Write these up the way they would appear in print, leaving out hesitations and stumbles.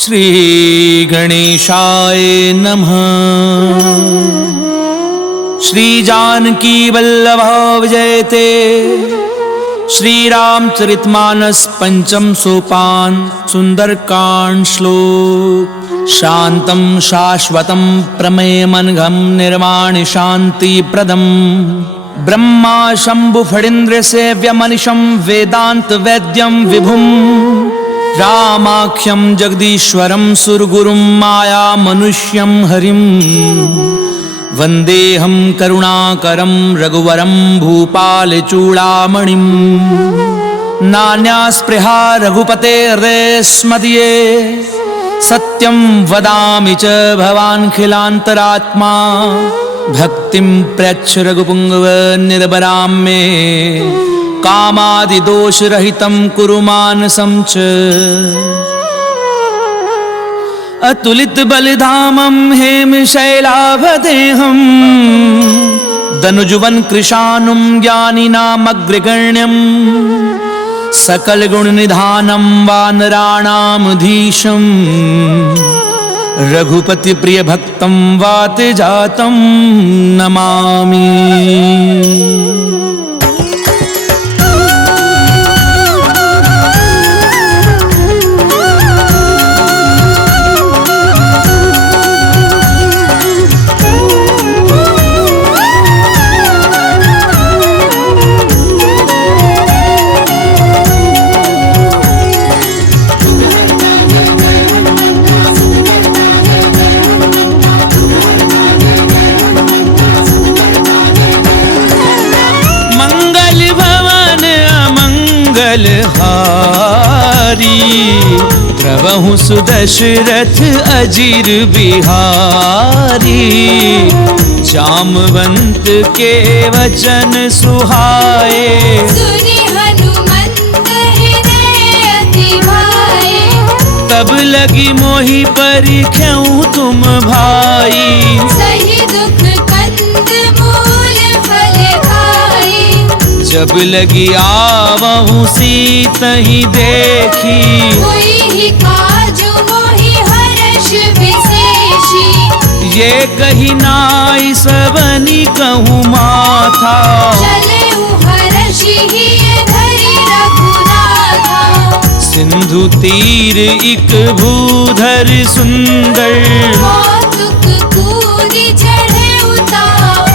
श्री गणेशाय नमः। श्री जानकी वल्लभ विजयते। श्री रामचरितमानस पंचम सोपान सुंदरकांड श्लोक। शांतं शाश्वतं प्रमेयमनघं निर्वाण शांति प्रदम ब्रह्मा शंभु फणीन्द्र सेव्यमनिशं वेदांत वैद्यं विभुं रामाख्यं जगदीश्वरं सुरगुरुं माया मनुष्यं हरिं वन्देऽहं करुणाकरं रघुवरं भूपालचूडामणिं। नान्यास्पृहा रघुपतेर्देस्मदीये सत्यं वदामि च भवानखिलान्तरात्मा। भक्तिं प्रयच्छ रघुपुंगव निर्भरां मे कामादिदोषरहितं कुरु मानसं च। अतुलित बलिधामं हेमशैलाभदेहं दनुजुवन कृशानुं ज्ञानिनामग्रगण्यं सकल गुण निधानं वानराणामधीशं रघुपति प्रिय भक्तं वातजातं नमामि। हारी प्रभु सुदशरथ अजीर बिहारी। जामवंत के वचन सुहाए सुनि हनुमंत हृदय अति भाए। तब लगी मोहि परिख्याऊं तुम भाई। सही दुख कंद मूल फल खाए। जब लगी आवहूं सीतहि देखी। कोई ही काजु मोहि हर्ष विशेषी। ये कही नाई सबनी कहूँ माथा। चलेउ हर्षि हिय धरि रघुनाथा। सिंधु तीर इक भूधर सुंदर। कौतुक कूदि चढ़ेउ ताऊ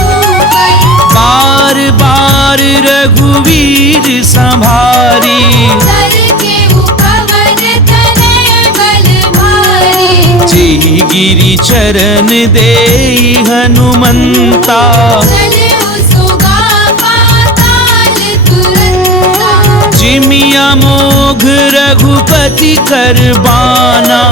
पर। बार बार रघुवीर संभारी। तर केउ पवन तनय बल भारी। जेहि गिरि चरण देई हनुमंता। चलेउ सुगा पाताल तुरंता। जिमिया मोघ रघुपति करबाना।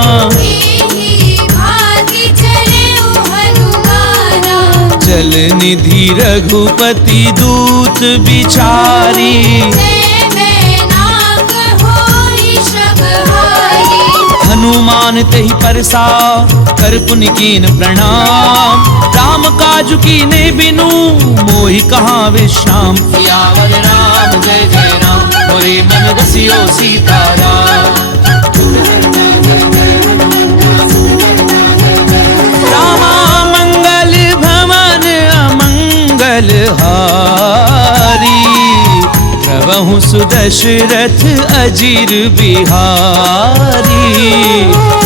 एहि भाति चलेउ हनुमाना। जल निधि रघुपति दूत बिचारी। जय मैनाक होई शबहारी। हनुमान तेहि परसा कर पुनि कीन प्रणाम। राम काजु कीने बिनु मोहि कहाँ विश्राम। सियावर राम जय जय राम मोरे मन बसियो सीताराम। रामा मंगल भवन अमंगल हारी। प्रभु सुदशरथ अजीर बिहारी।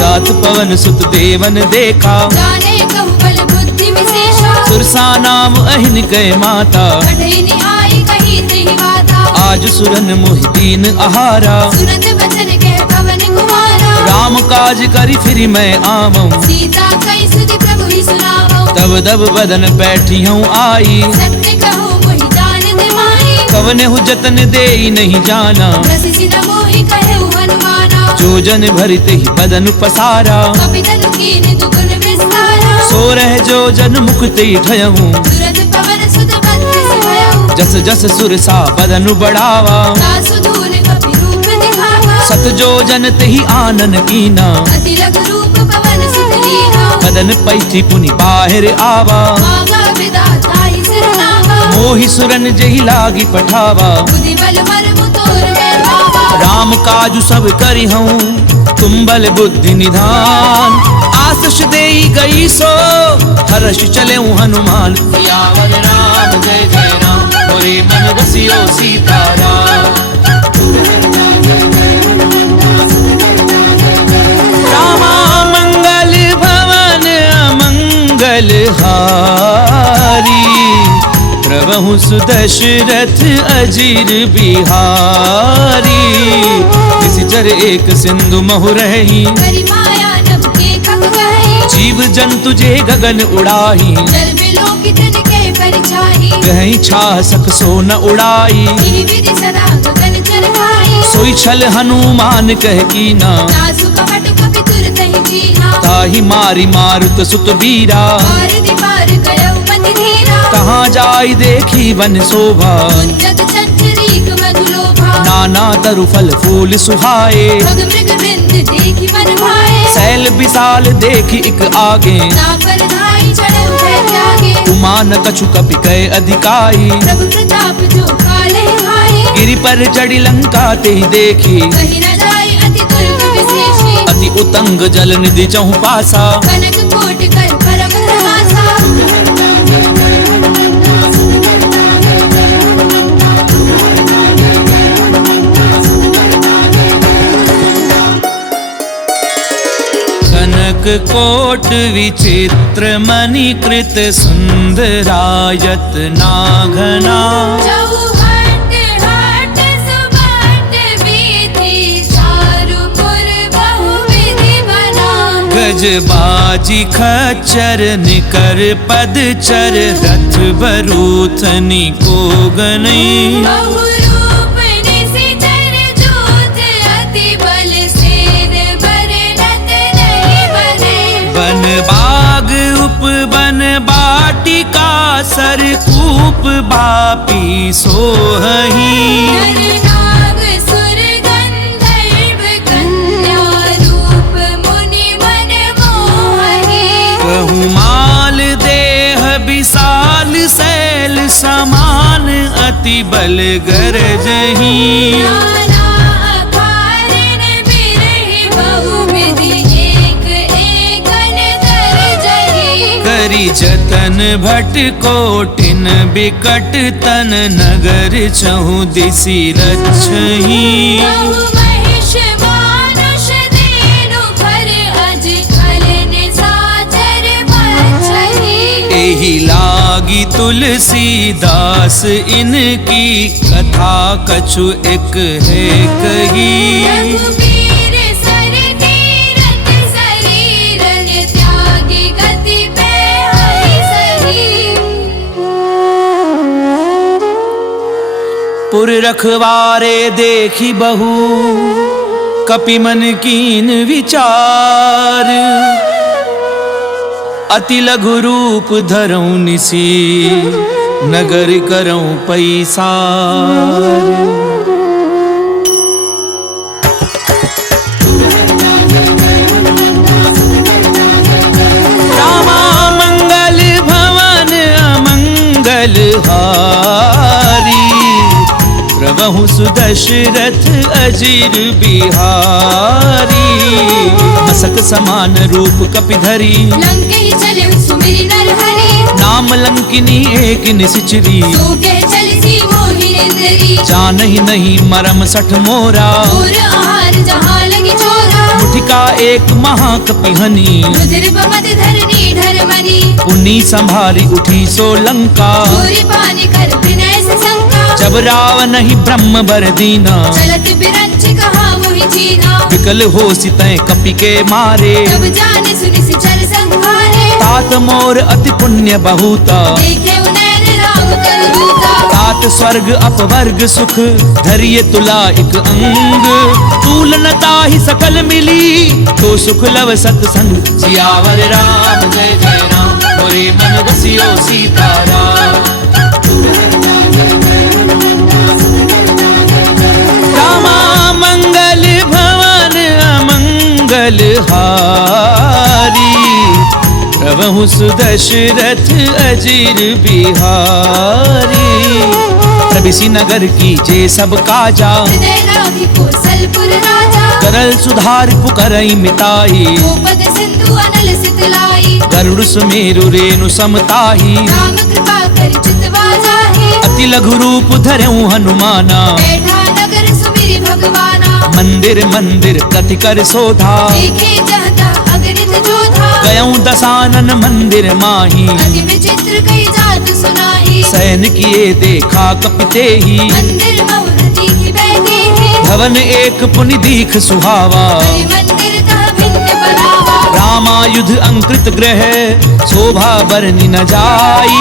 रात पवन सुत देवन देखा। जाने कहु बल बुद्धि विशेषा। सुरसा नाम अहिन गए माता। कठिन आई कही तेहि बाता। आज सुरन मोहि दीन आहारा। सुरत बचन कह पवन कुमारा। राम काज करि फिर मैं आवऊं। सीता कई सुधि प्रभु ही सुनावो। तब दब बदन बैठी हूँ आई। सत्य कहु मोहि जान दिमाही। कवने हु जतन देई नहीं जाना। रसि सिन मोहि कहु हनुमाना। जो जन भरित ही बदन पसारा। कपितनु कीन दुगुन विस्तारा। सो रह जो जन मुख ते ठयहूँ। तुरत पवन सुत बत्तीस भयउ। जस जस सुरसा बदन बढ़ावा। दासु दून कपि रूप दिखावा। सत जो जन तेहि आनन कीना। अति लघु रूप पवन सुत लीना। बदन पैठी पुनि बाहिर आवा। मांगा विधाता ही सिरनावा। मोहि सुरन जहि लागी पठावा। बुद्धि बल मर्म तोर में भावा। राम काजु सब करी हूँ तुम बल बुद्धि निधान। आशीष देई गई सो हर्ष चले हनुमान। सियावर राम जय जय राम मोरे मन बसियो सीताराम। रामा मंगल भवन अमंगल हारी। प्रभु सुदशरथ अजीर बिहारी। इस जर एक सिंधु महु रही करी माया नभ के कक गए। जीव जंतु जे गगन उड़ाही। जल बिलो कितन के परिछाई। कहीं छाह सक सो न उड़ाई। इहि विधि सदा गगन चर खाई। सोई छल हनुमान कह कीना। तासु कपट कपि तुरत ही जीना। ताहि मारी मारुत सुत बीरा। पार दीपार कयौ मति धीरा। कहाँ जाई देखी वन शोभा। उन्नत चंचरीक मधुलोभा। नाना तरु फल फूल सुहाए। भग मृग बिंद देखि मन भाए। सैल विशाल देखी इक आगे। नापर धाई चढ़े भय त्यागे। उमान कछु कपि कय अधिकाई। प्रभु प्रताप जो काले हाय। गिरि पर चढ़ी लंका ते देखी। कहीं न जाई अति दुर्ग विशेषी। अति उतंग जल निधि चहु पासा। कनक कोट कर परम प्रहासा। कनक कोट विचित्र मणिकृत सुंदरायत नाघना। चौहट हट सुबट विधि चारुपुर बहुविधि बना। गजबाजी खच्चर निकर पदचर रथ बरूथनी को गनई। बहुरूप निशिचर जोत अति बल सेर बरनत नहीं बने। वन बाग उपवन बाटिका सरकूप बापी सोहही। नर नाग सुर गंधर्व कन्या रूप मुनि मन मोहनी। कहूँ माल देह विशाल शैल समान अति बल गरजही। नाना अकारन बिरहि बहुविधि एक एकन गरजहि। करी जतन भट कोटिन बिकट तन नगर चहु दिसि रक्षही। बहु महिष मानुष देनु खर अज खल निशाचर बछहि। एहि लागी तुलसीदास इनकी कथा कछु एक है कही। रघुबीर सर तीरथ शरीरन त्यागी गति पे हरि सही। पुर रखवारे देखी बहु कपि मन कीन विचार। अति लघु रूप धरऊं निसी नगर करऊं पैसार। रामा मंगल भवन अमंगल हारी। प्रभु सुदशरथ अजीर बिहारी। मसक समान रूप कपि धरी। लंके चले सुमिरि नर हरि। नाम लंकिनी एक निसिचरी। सो के चलसी मोहि निंदरी। जानहि नहीं मरम सठ मोरा। और आहार जहाँ लगी चोरा। मुठिका एक महाकपि हनी। रुधिर बमत धरनी धर्मनि। पुनी संभारी उठी सो लंका। चोरी पानी कर विनय से शंका। जब रावण ही ब्रह्म बर दीना। चलत बिरंच कहा मोहि चीना। विकल हो सितै कपि के मारे। जब जाने सुनि सिचर संहारे। तात मोर अति पुण्य बहुता। देखे उनैन राम कर दूता। तात स्वर्ग अपवर्ग सुख धरिय तुला एक अंग। तूलनता ही सकल मिली तो सुख लव सत्संग। सियावर राम जय जय राम मोरे मन बसियो सीताराम। रामा मंगल भवन अमंगल हारी। प्रभु सुदशरथ अजीर बिहारी। प्रबिसी नगर की जे सब काजा, हृदय राखी कौशलपुर राजा। करल सुधार पुकरई मिताई, गोपद सिंधु अनल सितलाई। गरुड़ सुमेरु रेणु समताही, राम कृपा कर चितवा जाहि। अति लघु रूप धरऊं हनुमाना, बैठा नगर सुमिरि भगवाना। मंदिर मंदिर कति कर सोधा, देखे जहता अगणित जोधा। गयऊं दसानन मंदिर माही, अति विचित्र कई जात सुनाही। सैन किए देखा कपिते ही, मंदिर बहुरति की बैठी है। भवन एक पुनि दीख सुहावा, हरि मंदिर तह भिन्न बनावा। रामायुध अंकृत ग्रह शोभा बरनि न जाई,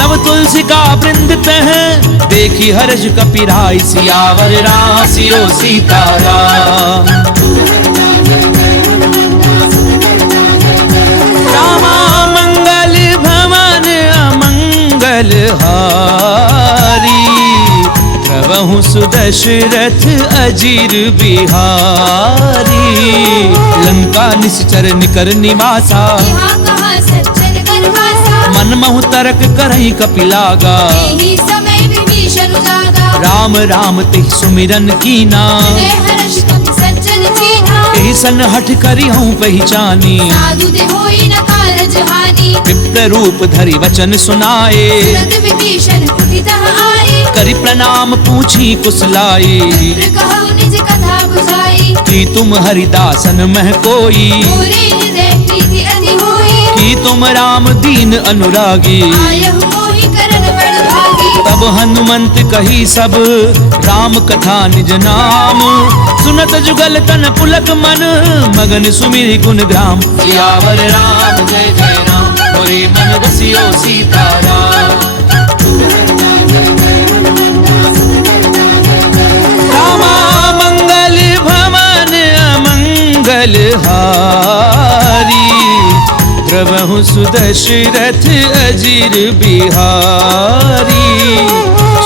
नव तुलसी का वृंद तह देखी हर्ष कपिराई। सियावर राम सियो सीताराम, रामा मंगल भवन अमंगल हारी, प्रभु सुदशरथ अजीर बिहारी। लंका निश्चर निकर निवासा, यहाँ कहाँ सज्जन कर वासा। मन महु तरक करई कपिलागा, यही समय विभीषण जागा। राम राम तिह सुमिरन कीना, हृदय हर्ष कपि सज्जन चीन्हा। एहि सन हठ करी हूँ पहचानी, साधु दे होई न कारज हानि। विप्र रूप धरि वचन सुनाए, तुरत विभीषण उठि तह आए। करि प्रणाम पूछी कुशलाए, विप्र कहु निज कथा बुझाई। कि तुम हरिदासन मह कोई, मोरे हृदय प्रीति अति होई। कि तुम राम दीन अनुरागी। आयहु मोहि करन बड़ भागी। तब हनुमंत कही सब राम कथा निज नाम, सुनत जुगल तन पुलक मन मगन सुमिरि गुण ग्राम। सियावर राम जय जय राम, मोरे मन बसियो सीताराम। रामा मंगल भवन अमंगल हारी, प्रभु सुदशरथ अजीर बिहारी।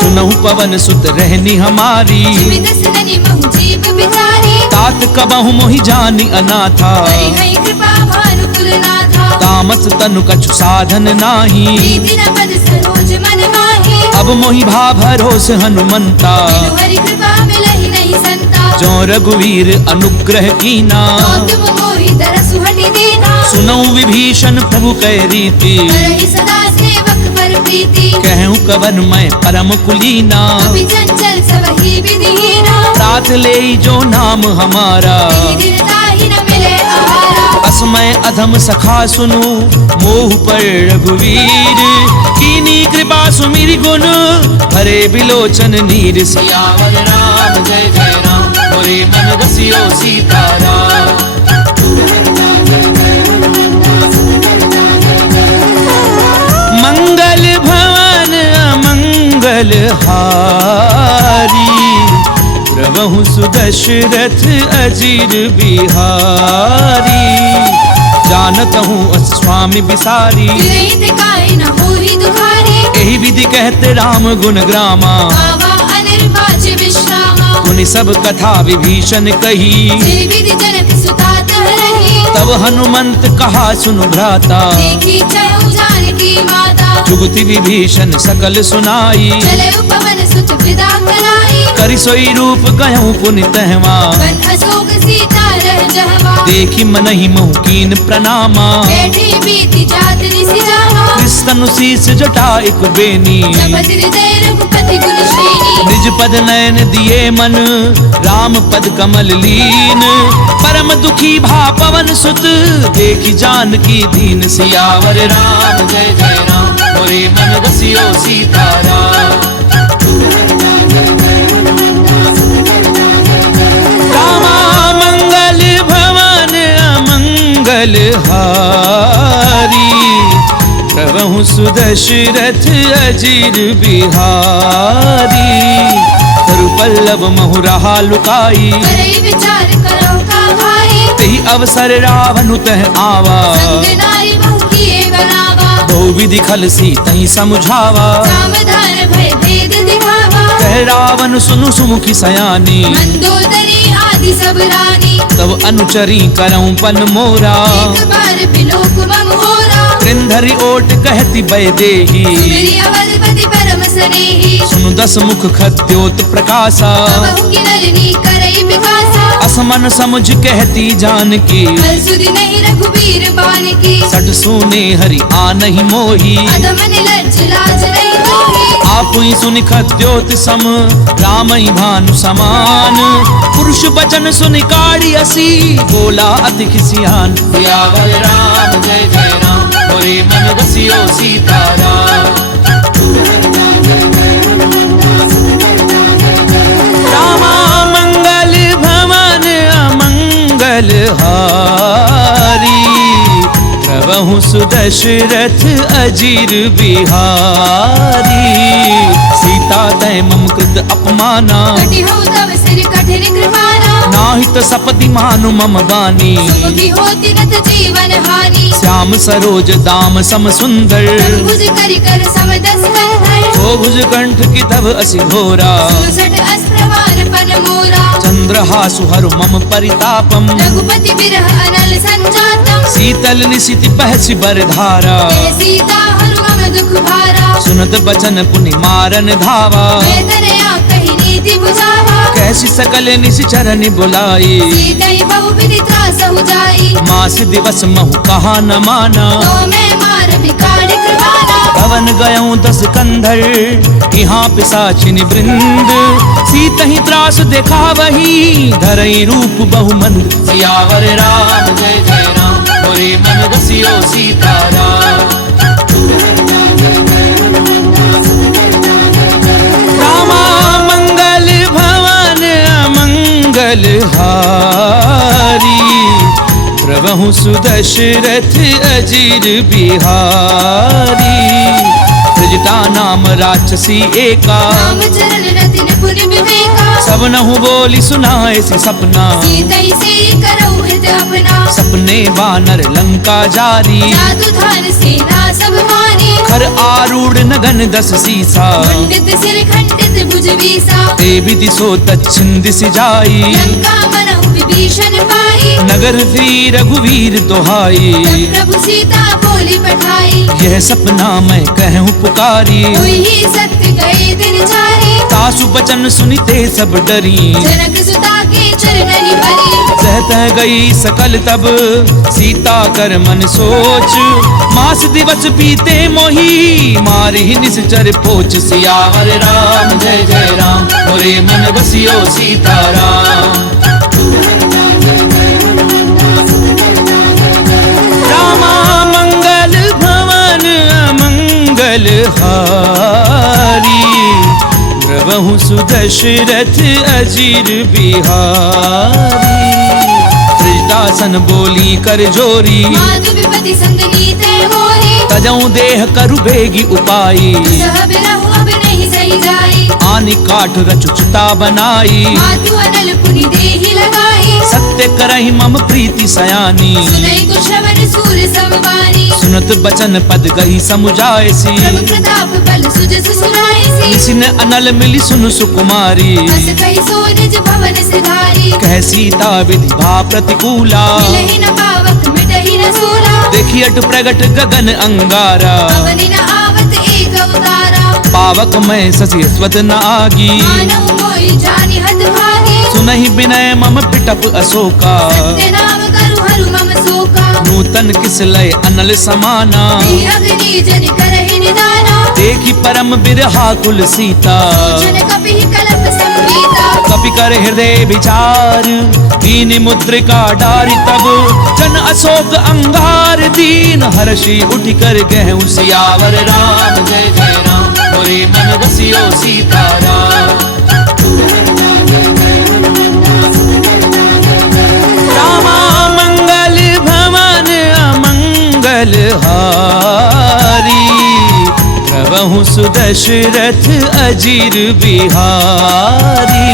सुनहु पवन सुत रहनी हमारी, सुमित सननि महु जीव बिचारी। तात कबहु मोहि जानि अनाथा, हरि कृपा भानुकुल नाथा। तामस तनु कछु साधन नाही, प्रीति न पद सरोज मन माही। अब मोहि भा भरोस हनुमंता, बिनु हरि कृपा मिलहि नहीं संता। जो रघुवीर अनुग्रह कीना, तो तुम मोहि दरसु हटि दीना। सुनऊ विभीषण प्रभु कै रीति, करहि सदा सेवक पर प्रीति। कहूँ कवन मैं परम कुलीना, कपि चंचल सबहि विधिहीना। रात ले जो नाम हमारा, तिहि दिन ताहि न मिले आहारा। असमय अधम सखा सुनु मोह पर रघुवीर, कीनी कृपा सुमिरि गुण भरे बिलोचन नीर। सियावर राम जय जय राम, मोरे मन बसियो सीताराम। मंगल भवन अमंगल हारी, प्रभु सुदशरथ अजीर बिहारी। जानत हूँ स्वामी बिसारी, रहित काहि न होहि दुखारी। एहि विधि कहते राम गुण ग्रामा, बाबा अनिर्वाच विश्रामा। पुनि सब कथा विभीषण कही, जिन विधि जनक सुता तह रही। तब हनुमंत कहा सुनु भ्राता, देखी चहु जानकी माता। जुगति विभीषण सकल सुनाई, चले उपवन सुत विदा कराई। करि सोई रूप गयऊं पुनि तहवा, वन अशोक सीता रह जहवा। देखी मनहि महु कीन प्रणामा, बैठी बीती जात निसि जावा। कृष्ण शीस जटा एक बेनी, जपत हृदय रघुपति गुण श्रेणी। निज पद नयन दिए मन राम पद कमल लीन, परम दुखी भा पवन सुत देखी जानकी दीन। सियावर राम जय जय राम, मोरे मन बसियो सीताराम। रामा मंगल भवन अमंगल हारी, प्रभु सुदशरथ अजीर बिहारी। तरु पल्लव महु रहा लुकाई, करई विचार करो का भाई। तेहि अवसर रावण तह आवा, संग नारी बहु किए बनावा। बहु विधि खल सी तहि समझावा, सावधान भय भेद दिखावा। कह रावण सुनु सुमुखी सयानी, मंदोदरी आदि सब रानी। तब अनुचरी करऊं पन मोरा, एक बार बिलोक मम होरा। त्रिंधरि ओट कहती बै देही, मेरी अवधपति परम सनेही सुन दस मुख खद्योत प्रकाशा बहु की नलिनी करई विकासा असमन समझ कहती जानकी फल सुधि नहीं रघुबीर बान की सट सुने हरि आ नहीं मोही अधम निलज्ज लाज नहीं मोही आप ही सुन खद्योत सम राम ही भानु समान पुरुष बचन सुन काड़ी असी बोला अति खिसियान सियावर राम जय जय राम मोरे मन बसियो सीताराम रामा मंगल भवन अमंगल हारी प्रभु सुदशरथ अजीर बिहारी सीता तय मम कृत अपमाना कटि हो तव सिर कठिन कृपाना नाहित सपति मानु मम बानी सुखी होती नत जीवन हानि श्याम सरोज दाम सम सुंदर तब भुज करि कर सम दस कंधर ओ भुज कंठ की तब असि घोरा सुसट अस्त्रवान पन मोरा चंद्रहासु हरु मम परितापम रघुपति बिरह अनल संजातम शीतल निशिति बहसि बरधारा जय सीता हनुमम दुख भारा सुनत बचन पुनि मारन धावा वेदनया कहि नीति बुझावा कैसी सकल निश्चरनि बुलाई सीतई बहु विधि त्रासहु जाई मास दिवस महु कहा न माना तो मैं मार बिकाड़ कृपाना भवन गयऊं दस कंधर यहाँ पिशाचिनि वृंद सीतहि त्रास देखा वही धरई रूप बहुमंद सियावर राम जय जय राम मोरे मन बसियो सीताराम रामा मंगल भवन अमंगल हारी प्रभु सुदशरथ अजीर बिहारी त्रिजटा नाम राक्षसी एका राम चरण रतिन पुनि विवेका सब नहु बोली सुनाए सी सपना सीतई से करऊ हित अपना सपने बानर लंका जारी जादू धार सेना सब मारी खर आरूढ़ नगन दस सीसा खंडित सिर खंडित भुज बीसा ते विधि सो दक्षिण दिशि जाई लंका मनहु विभीषण पाई नगर फिरी रघुवीर दोहाई तब प्रभु सीता बोली पठाई यह सपना मैं कहूँ पुकारी हुई ही सत्य गए दिन चारी तासु बचन सुनिते सब डरी जनक सुता के चरणनि भरी सहत गई सकल तब सीता कर मन सोच मास दिवस बीते मोही मारी निश्चर पोच सियावर राम जय जय राम मोरे मन बसियो सीताराम रामा मंगल भवन अमंगल हारी प्रभु सुदशरथ अजीर बिहारी त्रिजटासन बोली कर जोरी माधु विपति संग नीते मोरी तजऊ देह करु बेगी उपाई सह बिरहु अब नहीं सही जाई आनि काठ रचुचता बनाई मातु अनल पुनि देहि लगाई सत्य करहि मम प्रीति सयानी सुनई कुशवन सूर समवानी सुनत बचन पद गही समुझायसी प्रभु प्रताप बल सुजस सुनाईसी निसिन अनल मिली सुन सुकुमारी बस कहि सो निज भवन सिधारी कह सीता विधि भा प्रतिकूला मिलहि न पावक मिटहि न सूला देखी अट प्रगट गगन अंगारा अवनि न आवत एक अवतारा पावक मैं शशि स्वत न आगी मानव मोहि जानि हत भागी सुनहि विनय मम पिटप अशोका सत्य नाम करु हरु मम शोका नूतन किस लय अनल समाना देहि अग्नि जनि करहि निदाना देखी परम बिरहा कुल सीता जन कपि कलप संगीता कपि कर हृदय विचार दीन मुद्रिका डारी तब जन अशोक अंगार दीन हर्षि उठ कर गहु सियावर राम जय जय राम मोरे मन बसियो सीताराम रामा मंगल भवन अमंगल हारी प्रभु सुदशरथ अजीर बिहारी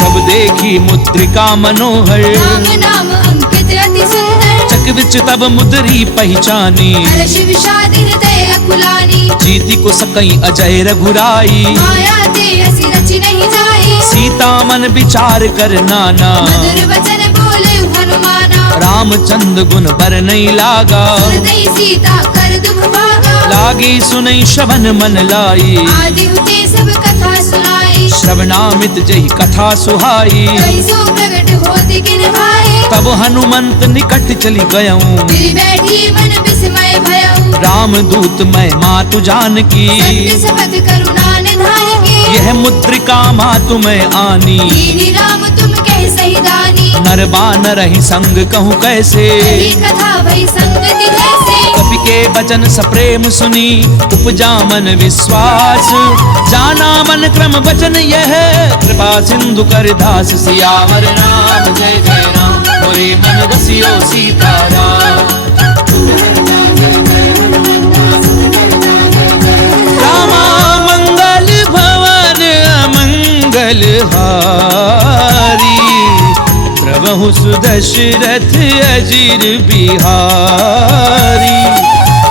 तब देखी मुद्रिका मनोहर राम नाम अंकित अति सुंदर चक विच तब मुद्री पहचानी हर्ष विषाद हृदय अकुलानी जीति को सकई अजय रघुराई माया ते असि रचि नहीं जाई सीता मन विचार कर नाना मधुर वचन बोले हनुमाना रामचंद्र गुण बर नहीं लागा, सुनतई सीता कर दुख भागा। लागी सुनई श्रवण मन लाई, आदि हुते सब कथा सुनाई। श्रवणामित जही कथा सुहाई। कई सो प्रगट होत किन भाई, तब हनुमंत निकट चली गयऊं, गिर बैठी मन विस्मय भयऊ। राम दूत मैं मातु जानकी, सत्य शपथ करुणा निधान की। यह मुद्रिका मातु मैं आनी। दीनी राम तुम कह सही दानी, नर बानर ही संग कहूँ कैसे, यही कथा भई संगति जैसे। कपि के वचन सप्रेम सुनी, उपजा मन विश्वास। जाना मन क्रम वचन यह, कृपा सिंधु कर दास। सियावर राम जय जय राम, मोरे मन बसियो सीताराम। रामा मंगल भवन अमंगल हारी, प्रभु सुदशरथ अजीर बिहारी।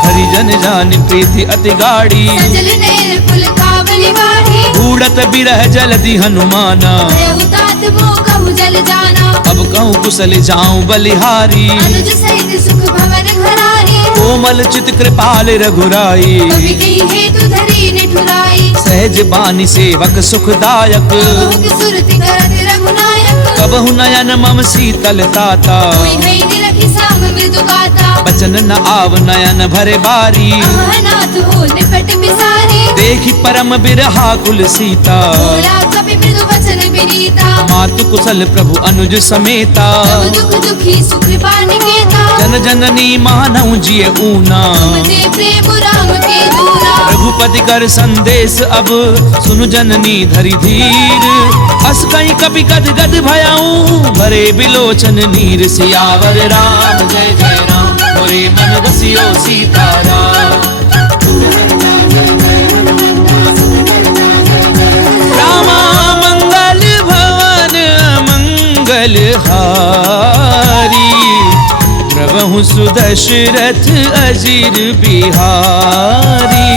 हरिजन जान प्रीति अति गाड़ी, सजल नैन पुल कावली बाढ़ी। उड़त बिरह जलधि हनुमाना, भयउ तात मोह कहु जल जाना। अब कहूँ कुशल जाऊं बलिहारी। अनुज सहित सुख भवन घराही, कोमल चित कृपाल रघुराई। कवि कही हेतु धरी निठुराई। सहज बानी सेवक सुखदायक, बहु की सुरति करत रघुनायक। कबहु नयन मम शीतल ताता, कोई है निरखी साम मृदु गाता। बचन न आव नयन भरे बारी। अहनाथ हो निपट बिसारी, देखी परम बिरहा कुल सीता। बोला कवि मृदु वचन विनीता। मातु कुशल प्रभु अनुज समेता, सब दुख दुखी सुख पानिकेता। जन जननी मानव जिय ऊना। तुमते प्रेम राम के दूरा, रघुपति कर संदेश अब, सुनु जननी धरि धीर। अस कहीं कपि गद गद भयाऊं, भरे बिलोचन नीर। सियावर राम जय जय राम, मोरे मन बसियो सीताराम। रामा मंगल भवन अमंगल हारी, प्रभु सुदशरथ अजीर बिहारी।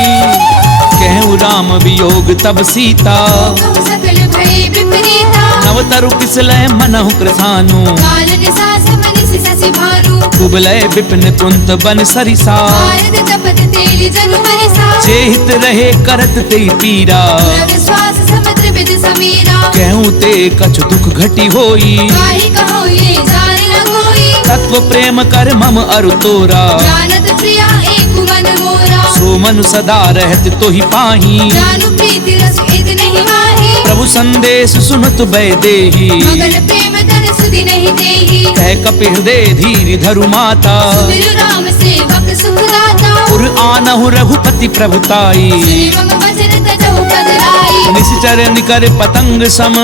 कहूँ राम वियोग तब सीता, कहु सकल भय विपरीता। नव तरु किसलय मनहु कृसानु, काल निसा समनिसि शशि भानु। कुबलय विपिन कुंत बन सरिसा। भारत जपत तेली जनु बरिसा, जेहित रहे करत ते पीरा। विश्वास समुद्र विद समीरा। कहूँ ते कछु दुख घटी होई, काहि कहो ये जान न कोई। तत्व प्रेम कर मम अरु तोरा। जानत प्रिया एक मन मोरा, सो मनु सदा रहत तो ही पाही। जानु प्रीति रस इत नहीं माही। प्रभु संदेश सुनत बै देही, मगन प्रेम धन सुधि नहीं देही। कह कपि हृदय धीर धरु माता। सुमिरु राम सेवक सुखदाता, पुर आनहु रघुपति प्रभुताई। सुनि मम वचन तजहु पद लाई। निश्चर निकर पतंग सम,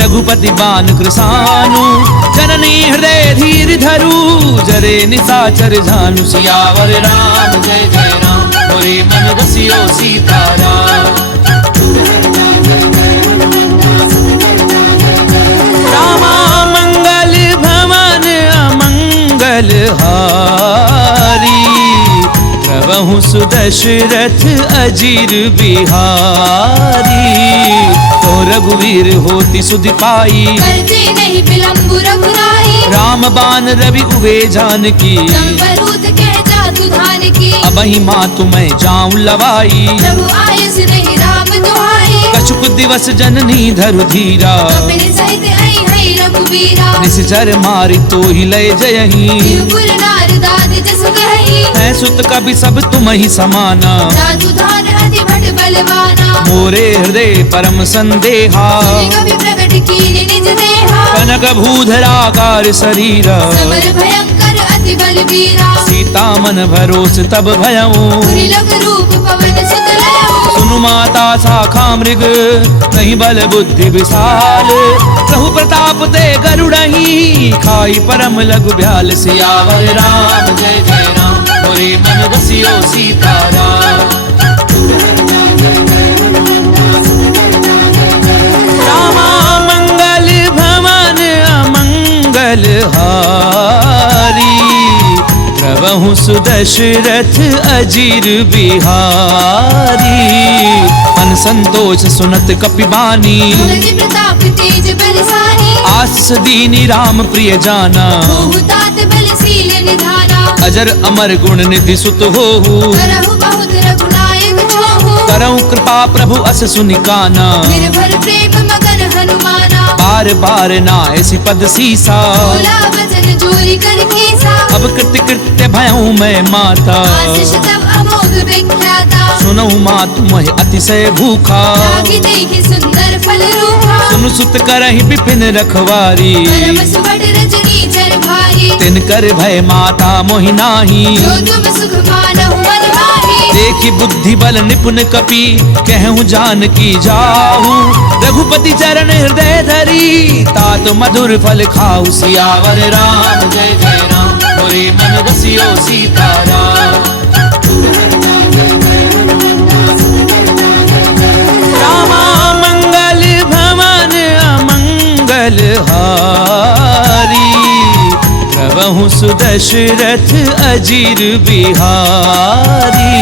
रघुपति बान कृसानु। जननी हृदय धीर धरु, जरे निशाचर झानु। सियावर राम जय जय राम, मोरे मन बसियो सीताराम। रामा मंगल भवन अमंगल हारी, प्रभु सुदशरथ अजीर बिहारी। तो रघुवीर होती सुधि पाई, करते नहीं विलंबु रघुराई। राम बान रवि उवे जानकी। संवरूत कह जातु धान की, अबहि मातु मैं जाऊं लवाई। प्रभु आयस नहीं राम दुहाई। कछुक दिवस जननी धरु धीरा, कपिल सहित आई है रघुबीरा। निश्चर मारी तो ही लय जयही। त्रिपुर नार दाद जसु गही, है सुत कवि सब तुम ही समाना। जातु धान अति भट बलवाना। मोरे हृदय परम संदेहा, सुनि कवि प्रगट कीन निज देहा। कनक भूधराकार शरीरा। समर भयंकर अति बलबीरा, सीता मन भरोस तब भयऊं। पुरि लग रूप पवन सुत लयऊ। सुनु माता शाखा मृग, नहीं बल बुद्धि विशाल। प्रभु प्रताप ते गरुड़ही, खाई परम लघु ब्याल। सियावर राम जय जय राम, मोरे मन बसियो सीताराम। रामा मंगल भवन अमंगल हारी, प्रभु सुदशरथ अजीर बिहारी। मन संतोष सुनत कपिबानी, तुलसी प्रताप तेज बलसानी। आस दीनी राम प्रिय जाना। मोह तात बल शील निधाना। अजर अमर गुण निधि सुत होहु, करहु बहुत रघुनायक छोहु। करऊं कृपा प्रभु अस सुनिकाना। निर्भर प्रेम मगन हनुमाना। बार बार नायसि पद सीसा, बोला वचन जोरी कर कीसा। अब कृत्य कृत्य भयऊं मैं माता। आशीष तब अमोघ विख्याता। सुनऊं मातु मोहि अतिशय भूखा। लागी देखि सुंदर फल रूपा। सुनु सुत करहि विपिन रखवारी, परम सुबह रजनी चर भारी। तिन कर भय माता मोहि नाही। जो तुम सुख मानहु मन माही। देखि बुद्धि बल निपुण कपि, कहूँ जानकी जाहू। रघुपति चरण हृदय धरी, तात मधुर फल खाऊ। सियावर राम जय जय राम, मोरे मन बसियो सीताराम। रामा मंगल भवन अमंगल हारी, प्रभु सुदशरथ अजीर बिहारी।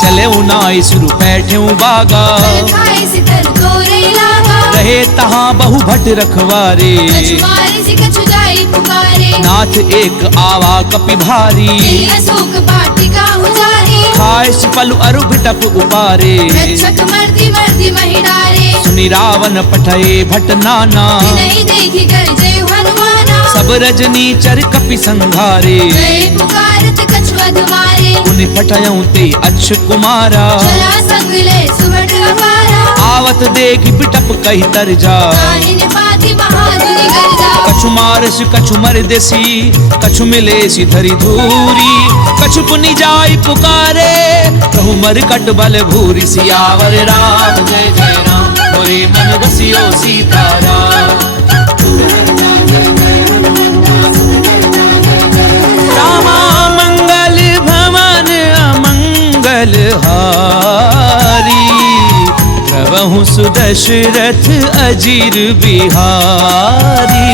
चले नाई सुरु बैठे बागा, खाए सितर तोरे लागा। रहे तहाँ बहु भट रखवारे। कछु मारे से कछु जाए पुकारे। नाथ एक आवा कपि भारी, तेरी अशोक वाटिका उजारे। खाए सिपलु अरु बिटप उपारे। रक्षक मर्दी मर्दी महिडारे। सुनि रावण पठये भट नाना, नहीं देखी कर जय हनुमाना। सब रजनी चर कपि संघारे। जय पुकारत कछु अधमारे। उनि पठयऊं ते अक्ष कुमारा। चला संग ले सुबह अपारा। आवत देखि बिटप कहि तर जा, काहिन पाति महाधुनि गर्जा। कछु मारस कछु मर देसी, कछु मिले सी धरी धूरी। कछु पुनि जाय पुकारे, कहु मर कट बल भूरी। सियावर राम जय जय राम, मोरे मन बसियो सीताराम। रामा मंगल भवन अमंगल हारी, प्रभु सुदशरथ अजीर बिहारी।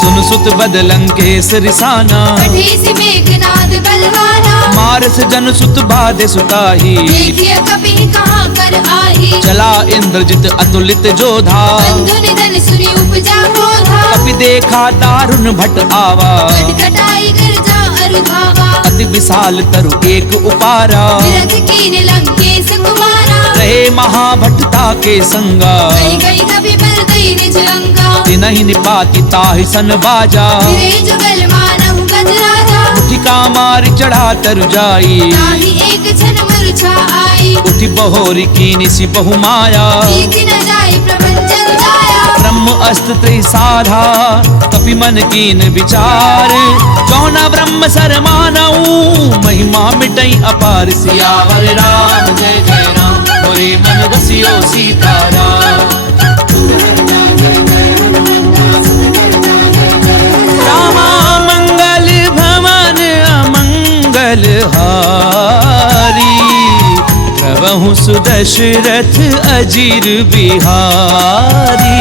सुन सुत बदलंकेश रिसाना, कठेसी मेघनाद बलवाना। मारस जन सुत बाधे सुताही। देखिए कभी कहाँ कर आही। चला इंद्रजित अतुलित जोधा, बंधु निधन सुनी उपजा क्रोधा। कपि देखा दारुण भट आवा। कटकटाई गर्जा अरुधावा। अति विशाल तरु एक उपारा, विरथ कीन लंकेश कुमारा। रहे महाभटता के संगा। गई गई कभी पर गई निज अंगा। तिनहि निपाति ताहि सन बाजा। फिरे जुगल मानहु गजराजा। मुठिका मार चढ़ा तरु जाई, ताहि एक क्षण मूर्छा आई। उठि बहोरी कीनि सि बहु माया। जीति न जाय प्रपंचन जाया। ब्रह्म अस्त्र त्रिसाधा, कपि मन कीन विचार। जौना ब्रह्म सर मानऊ, महिमा मिटई अपार। सियावर राम जय जय राम, मोरे मन बसियो सीताराम। रामा मंगल भवन अमंगल हारी, प्रभु सुदशरथ अजीर बिहारी।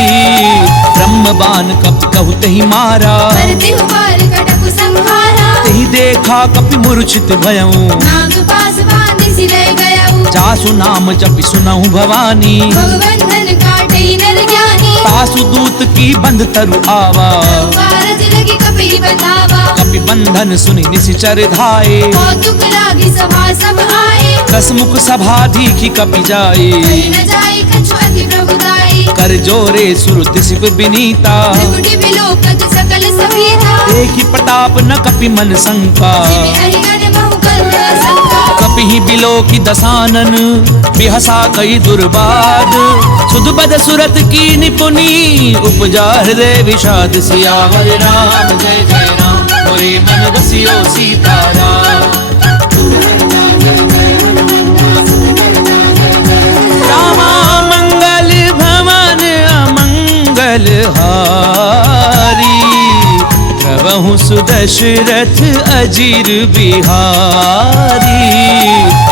ब्रह्मबान कपि कहु तहि मारा, करते हुबार कटक संहारा। तहि देखा कपि मूर्छित भयऊं। नाग पास बांधि सिरे गयऊ। जासु नाम जपि सुनहु भवानी। भगवंधन काटे नर ज्ञानी। तासु दूत की बंध तरु आवा। कारज लगी कपि बतावा। कपि बंधन सुनि निशिचर धाये। कौतुक लागी सभा सब आए। दसमुख सभा दीखि कपि जाए। कहीं न जाए कछु अति प्रभुदाई। कर जोरे सुर दिसिप बिनीता। त्रिपुटी बिलोकत सकल सभीता। देखि प्रताप न कपि मन शंका। जिमि अहिगन बहु कल्पना शंका। कपि ही बिलोकि दसानन, बिहसा कई दुर्बाद। सुधबद सुरत की निपुनी, उपजा हृदय विषाद। सियावर राम जय जय राम, मोरे मन बसियो सीताराम। रामा मंगल भवन अमंगल हारी, प्रभु सुदशरथ अजीर बिहारी।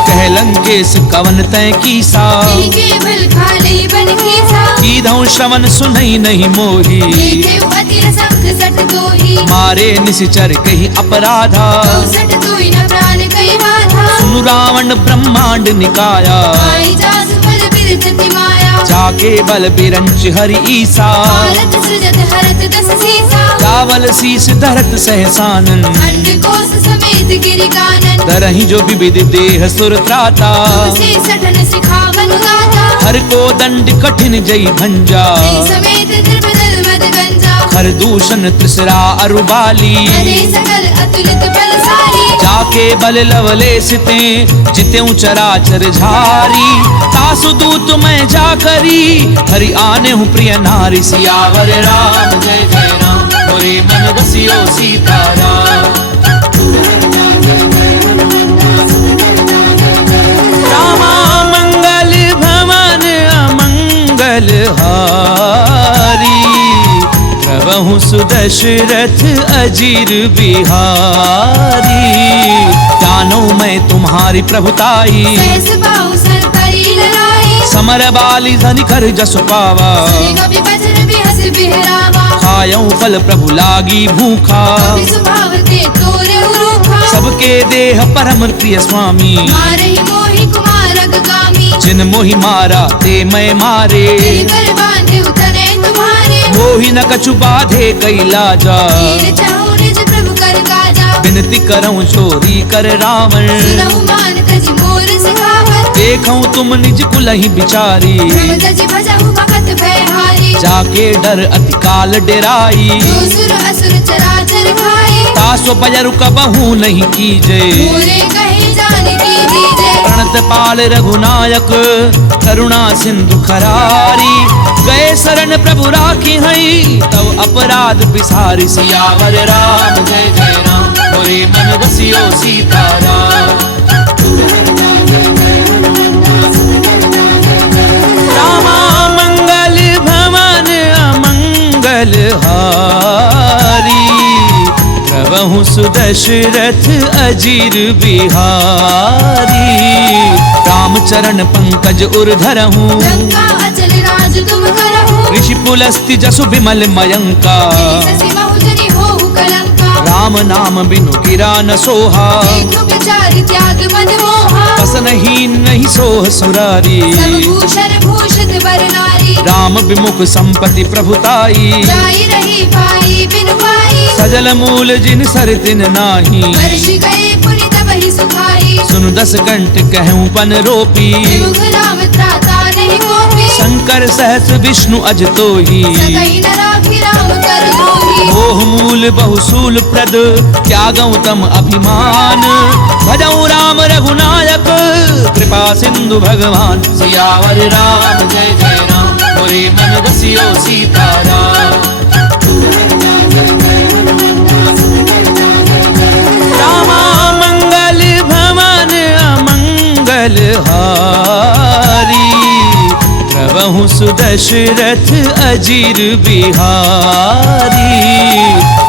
कह लंकेश कवन तै कीसा, केवल खाले बन कीसा। कीधौ श्रवण सुनई नहीं मोही। देखे अति रसंख सट दोही। मारे निशिचर कही अपराधा। सट दोई न प्राण कई बाधा। सुनु रावण ब्रह्मांड निकाया। आई जासु बल बिरचति माया। जाके बल बिरंच हरि ईसा। भारत सृजत हरत दस सीसा। लावल शीस धरत सहसानन, अंडकोश समेत गिरि कानन। तरहि जो विविध देह सुर त्राता, तुमसे सठन सिखावन गाथा। हर को दंड कठिन जई भंजा, जय समेत त्रिपदल मद गंजा। हर दूषण त्रिसरा अरुबाली, हरे सकल अतुलित बलशाली। जाके बल लवले सिते जित्यों चराचर झारी, तासु दूत मैं जा करी हरि आने हूँ प्रिय नारी। सियावर राम जय जय राम, मोरे मन बसियो सीताराम। रामा मंगल भवन अमंगल हारी, प्रभु सुदशरथ अजीर बिहारी। जानो मैं तुम्हारी प्रभुताई, सहस बाहु सर करी लड़ाई। समर बाली धनि कर जस पावा, सुनि कपि बचन बिहस बिहरावा। खायऊ फल प्रभु लागी भूखा, कपि स्वभाव ते तोरे उरूखा। सबके देह परम प्रिय स्वामी, मारहि मोहि कुमारक गामी। जिन मोहि मारा ते मैं मारे, तेरि पर बांधे उतरे तुम्हारे। मोहि न कछु बाधे कैलाजा, तीर चाहु निज प्रभु कर काजा। विनती करऊं चोरी कर रावण, सुनहु मान तजि मोर सिखावत। देखऊं तुम निज कुलहि बिचारी, प्रभु तजि भजहु भगत भयहारी। जाके डर अति काल डेराई, जो सुर असुर चराचर खाए। तासो बजरु कबहू नहीं कीजे, मोरे कहे जान की दीजे। प्रणत पाल रघुनायक करुणा सिंधु खरारी, गए शरण प्रभु राखी हई तब अपराध बिसारी। सियावर राम जय जय राम, मोरे मन बसियो सीताराम। रामा मंगल भवन अमंगल हारी, प्रभु सुदशरथ अजीर बिहारी। राम चरण पंकज उर धरहूँ, लंका अचल राज तुम करहु। ऋषि पुलस्ति जसु विमल मयंका, शशि बहुजनि होहु कलंका। राम नाम बिनु गिरा न सोहा, देखो विचार त्याग मद मोहा। बसनहीन नहीं सोह सुरारी, सब भूषण भूषित वर नारी। राम विमुख संपत्ति प्रभुताई, जाई रही पाई बिनु पाई। सजल मूल जिन सर दिन नाही, वर्ष गए पुनि तबहि सुखाई। सुन दस कंठ कहूँ पन रोपी, विमुख राम त्राता नहीं कोपी। शंकर सहस विष्णु अज तोही, सकहि न राखी राम कर मोही। मोह मूल बहुसूल प्रद त्यागऊ तम अभिमान, भजऊ राम रघुनायक कृपा सिंधु भगवान। सियावर राम जय जय राम, मोरे मन बसियो सीताराम। रामा मंगल भवन अमंगल हारी, प्रभु सुदशरथ अजीर बिहारी।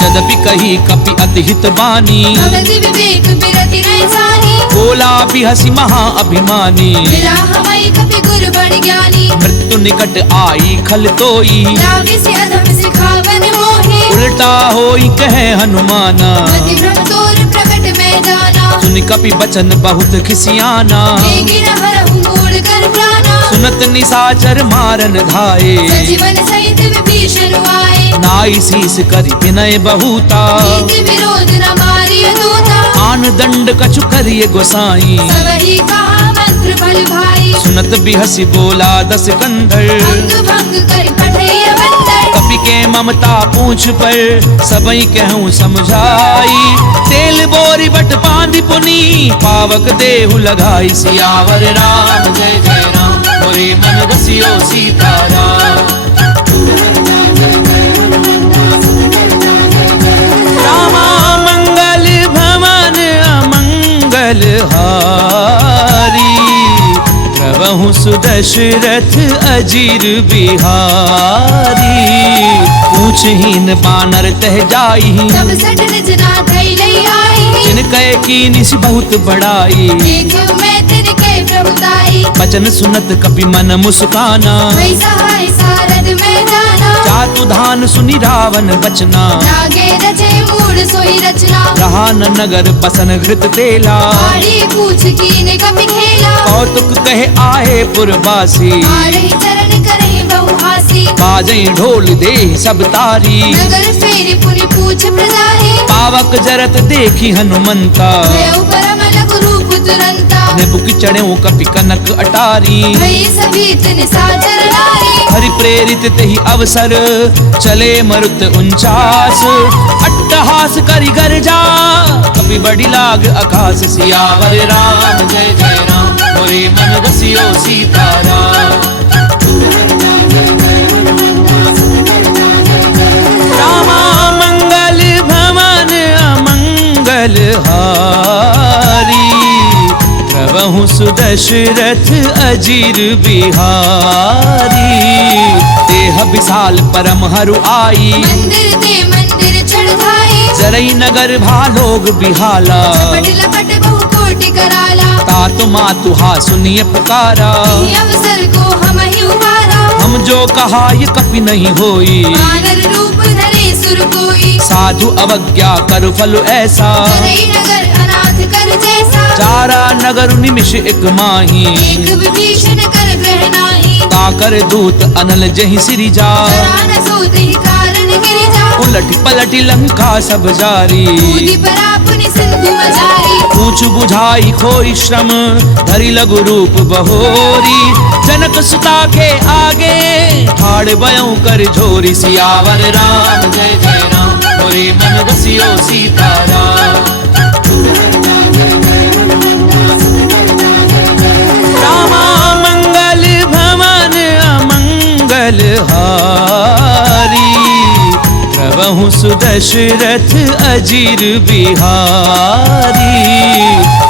यद्यपि कही कपि अति हित बानी, भगति विवेक बिरति नहीं साही। बोला भी हसी महा अभिमानी, मिला हमारी कपि गुरु बड़ ज्ञानी। मृत्यु निकट आई खल तोई, लागे से अधम सिखावन मोहे। उल्टा होई कहे हनुमाना, मति भ्रम तोर प्रकट में जाना। सुन कपि बचन बहुत खिसियाना, देगी न हरहु मूढ़ कर प्राणा। सुनत निसाचर मारन धाये, सजीवन सहित विभीषण आए। नाई शीस करि विनय बहुता, नीति विरोध न मारिय दूता। आन दंड कछु करिय गोसाई, सबहि कहा मंत्र बल भाई। सुनत बिहसी बोला दस कंधर, अंग भंग कर पठैय बंदर। कपि के ममता पूछ पर सबई कहूँ समझाई, तेल बोरी बट बांधि पुनी पावक देहु लगाई। सियावर राम जय जय राम, मोरे मन बसियो सीताराम। रामा मंगल भवन अमंगल हारी, प्रभु सुदशरथ अजीर बिहारी। पूछहीन बानर तह जाई, तब सठ रचना थई लई आई। जिन कह की निस बहुत बड़ाई, देखो मैं तिनके प्रभुताई। बचन सुनत कपि मन मुस्काना, वै सहाय सारद में जाना। जातु धान सुनि रावण बचना, लागे रचे मूढ़ सोई रचना। रहा न नगर बसन घृत तेला, आड़ी पूछ कीने कपि खेला। कौतुक कहे आए पुरवासी, मारहि चरण करहि बहु हासी। वासी। बाजई ढोल दे सब तारी, नगर फेरी पुनि पूछ प्रजारी। पावक जरत देखी हनुमंता, भयउ परम लघु रूप तुरंता। निबुक चढ़ऊ कपि कनक अटारी, भई सभी तिन साचर नारी। हरि प्रेरित तेहि अवसर, चले मरुत 49। अट्टहास करि गर्जा, कपि बड़ी लाग आकाश। सियावर राम जय जय राम, मोरे मन बसियो सीताराम। रामा मंगल भवन अमंगल हारी, प्रभु सुदशरथ अजीर बिहारी। देह विशाल परम हरु आई, मंदिर ते मंदिर चढ़ाई। जरई नगर भालोग बिहाला, पट लपट बहु कोटि कराला। तातु मातु हा सुनिए पुकारा, ये अवसर को हम ही उबारा। हम जो कहा ये कपि नहीं होई, वानर रूप धरे सुर कोई। साधु अवज्ञा कर फल ऐसा, जरई नगर अनाथ कर जैसा। चारा नगर निमिष एक माही, एक विभीषण कर ग्रह नाही। ताकर दूत अनल जहि सिरिजा, जरा न सोत ही कारण गिर जा। उलट पलट लंका सब जारी। कूदी परा पुनि सिंधु मझारी। पूछ बुझाई खोई श्रम, धरि लघु रूप बहोरी। जनक सुता के आगे, ठाड़ बयऊ कर झोरी। सियावर राम जय जय राम, मोरे मन बसियो सीताराम। रामा मंगल भवन अमंगल हारी, प्रभु सुदशरथ अजीर बिहारी।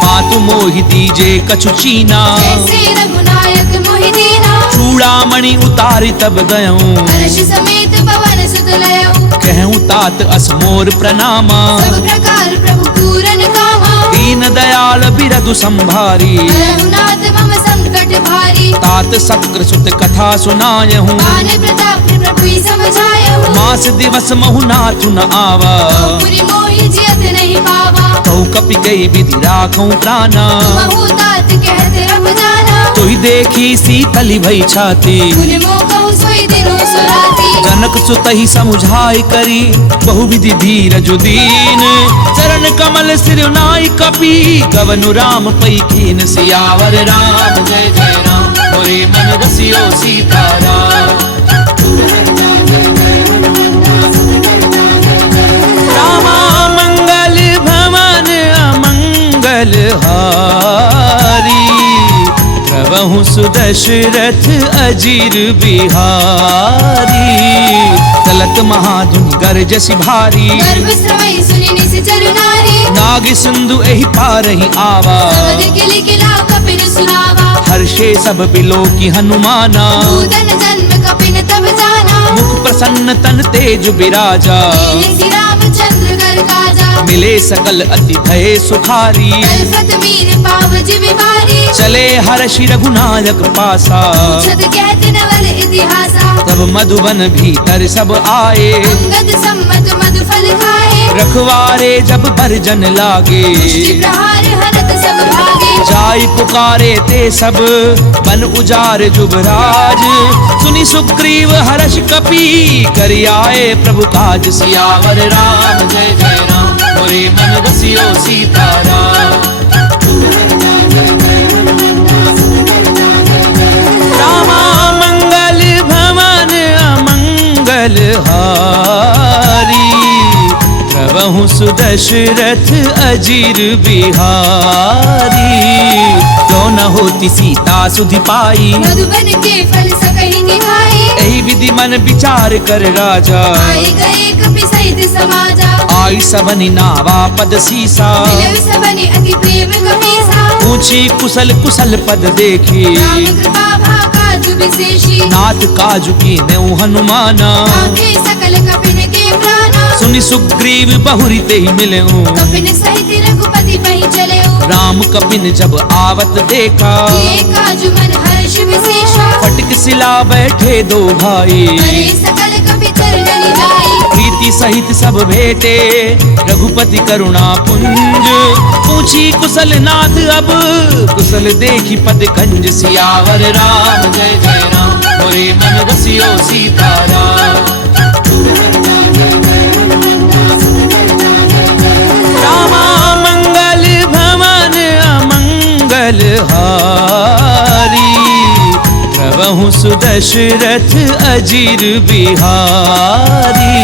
मातु मोहि दीजे कछु चीना, जैसे रघुनायक मोहि दीना। चूड़ामणि उतारि तब गयऊं, हर्ष समेत पवन सुत लयऊ। कहूँ तात असमोर प्रणामा। सब प्रकार प्रभु पूरन कामा। दीन दयाल बिरधु संभारी, रघुनाथ मम संकट भारी। तात सक्र सुत कथा सुनायहूँ, आन प्रताप प्रभु समझायहु। मास दिवस महु नाथु न आवा। पुरि मोहि जियत नहीं पावा। कहूँ कपि गई विधि राखऊं प्राणा, महु तात कहत रब जाना। तुहि देखी सीतली भई छाती। पुनि मोह कहु सोई दिनो सुराती। जनक सुतहि समुझाई करी, बहुविधि धीरजु दीन। चरण कमल सिर नाई कपि, गवनु राम पै कीन। सियावर राम जय जय राम, मोरे मन बसियो सीताराम। रामा मंगल भवन अमंगल हारी, प्रभु सुदशरथ अजीर बिहारी। चलत महाधुनि गरजसि भारी, गर्भ श्रवई सुनि निश्चर नारी। नाग सिंधु एहि पारहि आवा। सबद किलि किला कपिन सुनावा। हर्षे सब बिलो की हनुमाना, भूतन जन्म कपिन तब जाना। मुख प्रसन्न तन तेज बिराजा। लील्हि श्री रामचंद्र कर काजा। मिले सकल अति भय सुखारी, तलफत मीर पावज बिमारी। चले हर्षि रघुनायक पासा। छत कहत नवल इतिहासा। तब मधुबन भीतर सब आए, अंगद सम्मत मधु फल खाए। रखवारे जब बरजन लागे, मुष्टि प्रहार हरत सब भागे। जाय पुकारे ते सब, बन उजार जुबराज। सुनि सुग्रीव हर्ष कपि, करि आए प्रभु काज। सियावर राम जय जय राम, मोरे मन बसियो सीताराम। रामा मंगल भवन अमंगल हारी, प्रभु सुदशरथ अजीर बिहारी। जो न होती सीता सुधि पाई, मधुबन के फल सकहि निहाई। एहि विधि मन विचार कर राजा। आई गए कपि सहित समाजा। आई सबनि नावा पद सीसा, मिलउ सबनि अति प्रेम कपीसा। पूछी कुशल कुशल पद देखी, राम कृपा भाकाजु विशेषी। नाथ काजु कीन्हु हनुमाना। आंखे सकल कपिन के प्राणा। सुनि सुग्रीव बहुरी तेहि मिलऊं, कपिन सहित रघुपति पहि चलेउ। राम कपिन जब आवत देखा, किए काजु मन हर्ष विशेषा। फटक सिला बैठे दो भाई। करे सकल कपि चरणन जाई। प्रीति सहित सब भेटे, रघुपति करुणा पुंज। पूछी कुशल नाथ अब, कुशल देखी पद कंज। सियावर राम जय जय राम, मोरे मन रसियो सीताराम। रामा मंगल भवन अमंगल हारी, प्रभु सुदशरथ अजीर बिहारी।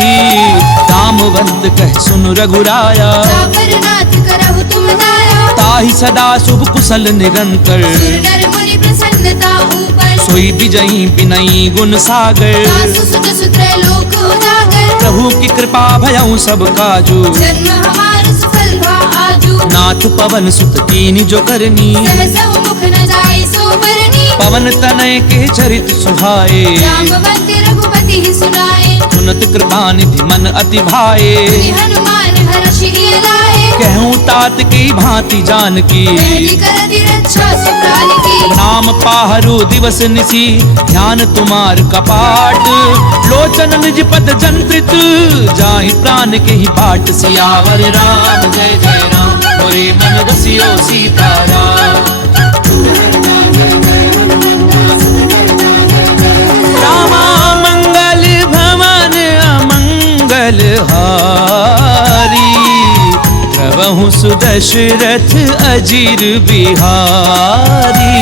रामवंत कह सुन रघुराया, जापर नाथ करहु तुम दाया। ताहि सदा शुभ कुशल निरंतर, सुर नर मुनि प्रसन्नता ऊपर। सोई विजयी विनयी गुण सागर, दासु सुत सुत्र लोक उजागर। प्रभु की कृपा भयउ सब काजू, जन्म हमार सफल भा आजू। नाथ पवन सुत कीनी जो करनी, सहसहु मुख न जाय सो बरनी। पवन तनय के चरित सुहाए, जामवंत रघुपति ही सुनाए। सुनत कृपा निधि मन अति भाए। मुनि हनुमान हर्षि लाए। कहूँ तात की भांति जानकी, पहली करति रक्षा सुप्राण की। नाम पाहरु दिवस निसी, ध्यान तुम्हार कपाट। लोचन निज पद जंत्रित, जाहि प्राण के ही बाट। सियावर राम जय जय राम, मोरे मन रसियो सीताराम। रामा मंगल भवन अमंगल हारी, प्रभु सुदशरथ अजीर बिहारी।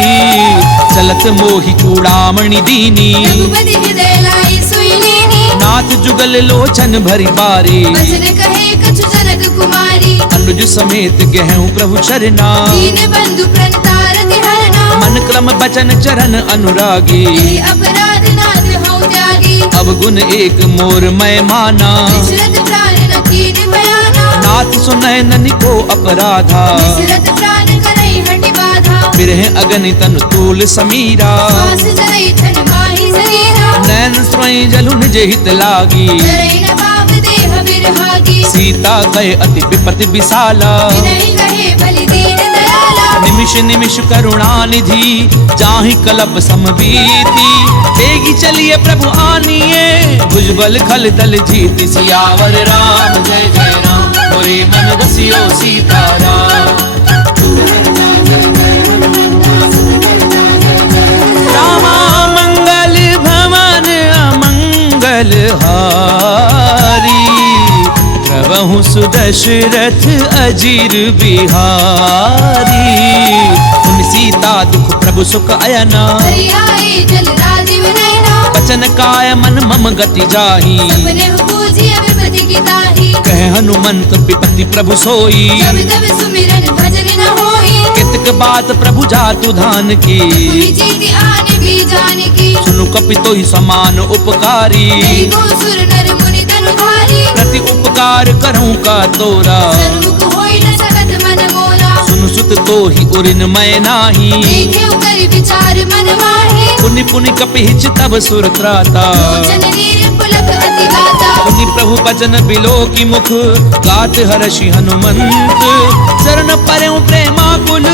चलत मोहि चूड़ामणि दीनी, रघुपति हृदय लाई सोई लेनी। नाथ जुगल लोचन भरी बारी। बचन कहे कछु जनक कुमारी। अनुज समेत गहूँ प्रभु चरना, दीन बंधु प्रणतारति हरना। मन क्रम बचन चरण अनुरागी। यही अपराध नाथ हौ त्यागी। अवगुण एक मोर मैं माना, विचरत प्राण न कीन भयाना। नाथ सुनय ननि को अपराधा। विचरत प्राण करई हटि बाधा। बिरह अगणित तनु तूल समीरा, श्वास जरई छन माहि शरीरा। नैन स्वयं जलु निज हित लागी। जरई न पाप देह बिरहागी। सीता कहे अति विपति विशाला, विनय कहे बलि दीन दयाला। निमिष निमिष करुणा निधि, जाहि कलप समबीति। तेगी चलिए प्रभु आनिए, भुजबल खल दल जीति। सियावर राम जय जय राम, मोरे मन रसियो सीताराम। रामा मंगल भवन अमंगल हारी, प्रभु सुदशरथ अजीर बिहारी। उन सीता दुख प्रभु सुख अयना, हरि आए जल राजीव नयना। बचन काय मन मम गति जाहि। सपने पूजिय विपति की ताहि। कह हनुमंत विपति प्रभु सोई, जब तब सुमिरन भजन न होई। कितक बात प्रभु जातु धान की। हुई जीति आने भी जान की। सुनु कपितो ही समान उपकारी, यही को सुर नर मुनि तनुधारी। प्रति उपकार करऊं का तोरा। सन्मुख होई न सकत मन मोरा। सुनु सुत तो ही उरिन मैं नाही, देखे कर विचार मन माही। पुनि पुनि कपिहिच तब सुर त्राता। लोचन नीर पुलक अति गाता। पुनि प्रभु बचन बिलो की मुख, गात हर्षि हनुमंत। चरण परऊं प्रेमाकुल,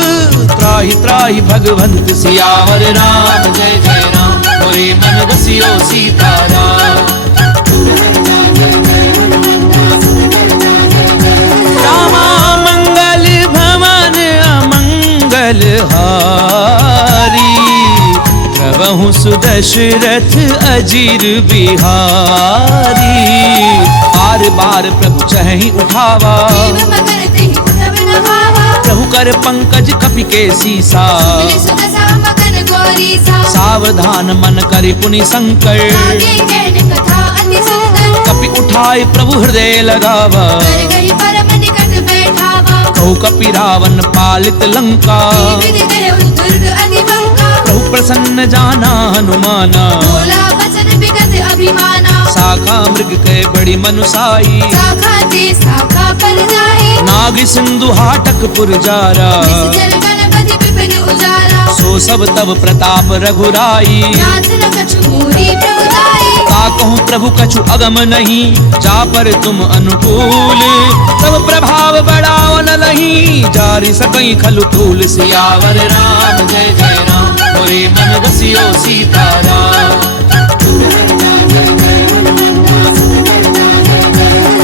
त्राहि त्राहि भगवंत। सियावर राम जय जय राम, मोरे मन रसियो सीताराम। रामा मंगल भवन अमंगल हारी, प्रभु सुदशरथ अजीर बिहारी। बार बार प्रभु चहि उठावा, देव मगर तेहि उठब न भावा। प्रभु कर पंकज कपि के सीसा। मिलि सुत सामगन गौरी सा। सावधान मन करि पुनि संकर, आगे कहन कथा अति सुंदर। कपि उठाए प्रभु हृदय लगावा। कर गई परम निकट बैठावा। कहु कपि रावण पालित लंका, विधि देहु दुर्ग अति बंका। प्रभु प्रसन्न जाना हनुमाना। बोला बचन विगत अभिमाना। शाखा मृग के बड़ी मनुसाई, शाखा ते शाखा पर जाए। नाग सिंधु हाटक पुरजारा। निश्चल गणपति विपिन उजारा। सो सब तब प्रताप रघुराई, नाथ न कछु मोहि प्रभु दाई। ता कहूँ प्रभु कछु अगम नहीं, जा पर तुम अनुकूल। तब प्रभाव बढ़ाओ न लही, जारि सकई खलु तूल। सियावर राम जय जय राम, मोरे मन रसियो सीताराम।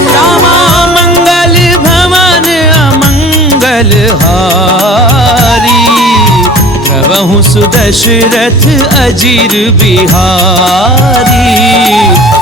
रामा मंगल भवन अमंगल हारी, प्रभु सुदशरथ अजीर बिहारी।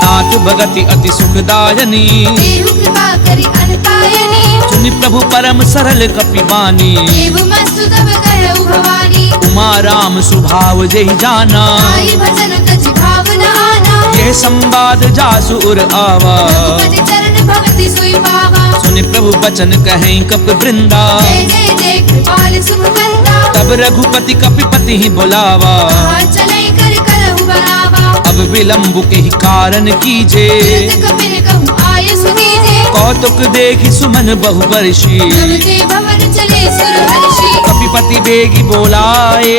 नाथ भगति अति सुखदायनी, देहु कृपा करि अनपायनी। सुनि प्रभु परम सरल कपिबानी, देव मस्तु तब कहु भवानी। उमा राम सुभाव जेहि जाना, आई भजन तज भावना आना। यह संवाद जासु उर आवा, रघुपति चरण भगति सोई पावा। सुनि प्रभु बचन कहें कपि वृंदा, जय जय जय कृपाल सुख कंदा। तब रघुपति कपिपति ही बुलावा, कहाँ चलै कर करहु बरावा। अब विलंब के ही कारण कीजे, तीर्थ कपिल कहूँ आय सुदीजे। कौतुक देखि सुमन बहु बरसी, जब ते भवन चले सुर हर्षि। कपिपति बेगी बोलाए,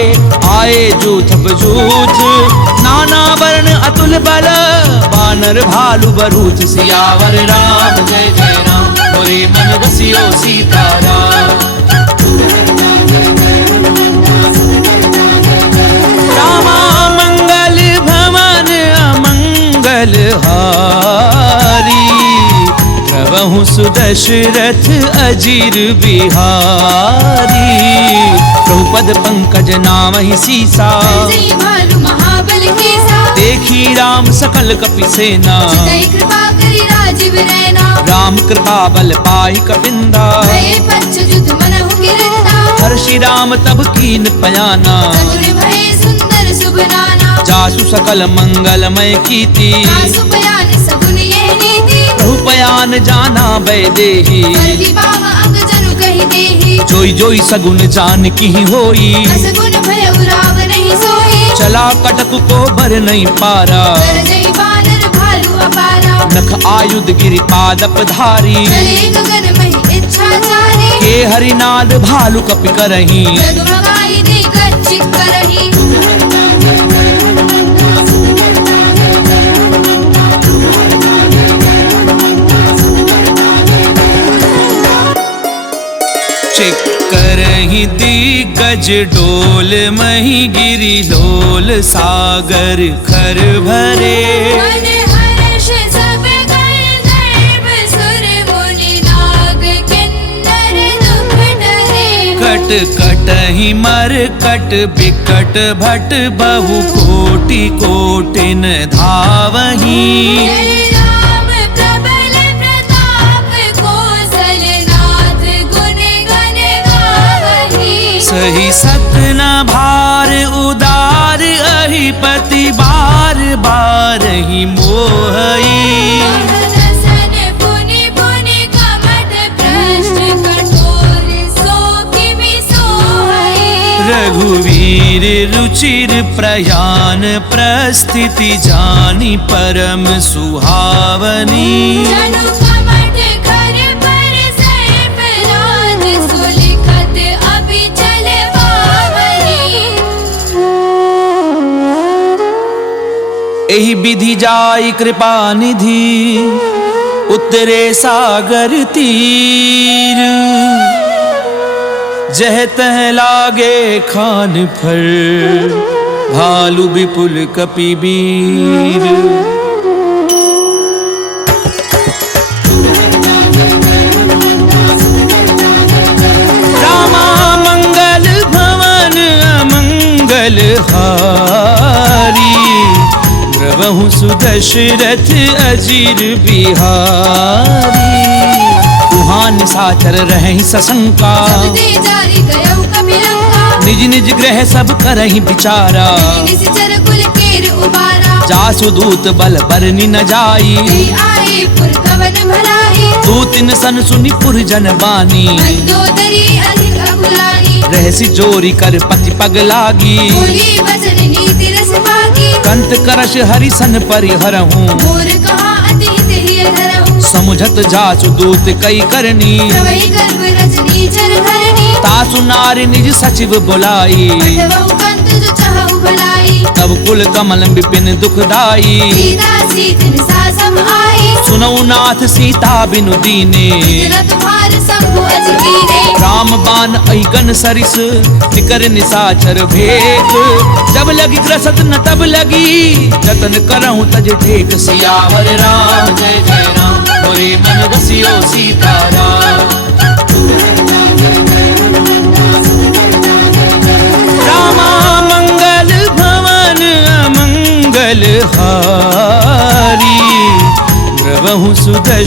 आए जूथ बजूथ, नाना वर्ण अतुल बल, बानर भालु बरूथ। सियावर राम जय जय राम, मोरे मन बसियो सीताराम। रामा मंगल भवन अमंगल हारी, प्रभु सुदशरथ अजीर बिहारी। प्रभुपद पंकज नामहि सीसा, जय भालु महाबल केसा। देखी राम सकल कपि सेना, चितई कृपा करि राजीव रैना। राम कृपा बल पाई कपिंदा, भये पंच जुत मनहु गिरंदा। हर्षि राम तब कीन पयाना, चतुर भये सुंदर शुभ नाना। जासु सकल मंगलमय कीर्ति, आसु पयान सगुन यह नीति। प्रभु पयान जाना वैदेही, हरि बाम अंग जनु कहि देहि। जोई जोई सगुन जान की होई, असगुन भय उराव नहीं सोई। चला कटक को भर नहीं पारा, कर जय बानर भालु अपारा। नख आयुध गिरि पादप धारी, चले गगन महि इच्छाचारी। के हरिनाद भालु कपि करही, जगमगाई दे गच्छि करही। करही दिग्गज डोल, मही गिरि लोल, सागर खर भरे। मन हर्ष सब गंधर्व सुर मुनि नाग किन्नर दुख डरे। कट कटहि मर कट बिकट भट, बहु कोटि कोटिन धावही। जय राम प्रबल प्रताप, कौशलनाथ गुण गण गावही। सही सत न भार उदार, अहिपति बार बार ही मोहई। सन पुनि पुनि कमठ भ्रष्ट, कठोर सो किमि सोहई। रघुवीर रुचिर प्रयान, प्रस्थिति जानी परम सुहावनी। जनु कमठ कर पर सर्प राज, सुलिखत अभिचल पावनी। एहि विधि जाई कृपा निधि, उतरे सागर तीर। जह तह लागे खान फर, भालु विपुल कपिबीर। रामा मंगल भवन अमंगल हारी, प्रभु सुदशरथ अजीर बिहारी। कुहान साचर रहि सशंका, दे जारी गयौ कपिलंका। निज निज ग्रह सब करहि विचारा। निश्चर कुल केर उबारा। जासु दूत बल बरनि न जाई, जय आए पुर कवन भराई। दूतिन सन सुनि पुर जन बानी। मंदोदरी अधिक अकुलानी। रहसि जोरी कर पति पग लागी। बोली वचन नीति रस भागी। कंत करश हरि सन परिहरहूँ, मोर कहा अति हित हिय धरहूँ। समुझत जासु दूत कई करनी। प्रवहि गर्भ रजनी चर धरनी। तासु नारी निज सचिव बुलाई, पठवहु कंत जो चाहु भलाई। तब कुल कमल विपिन दुखदाई। सीता सीतिन सासम आई। सुनौ नाथ सीता बिनु दीने, इतना तुम्हार शंभु अजकीरे। राम बाण अहिगन सरिस, निकर निसाचर भेक। जब लगी ग्रसत न तब लगी, जतन करहूँ तज टेक। सियावर राम जय जय राम, मोरे मन बसियो सीताराम। रामा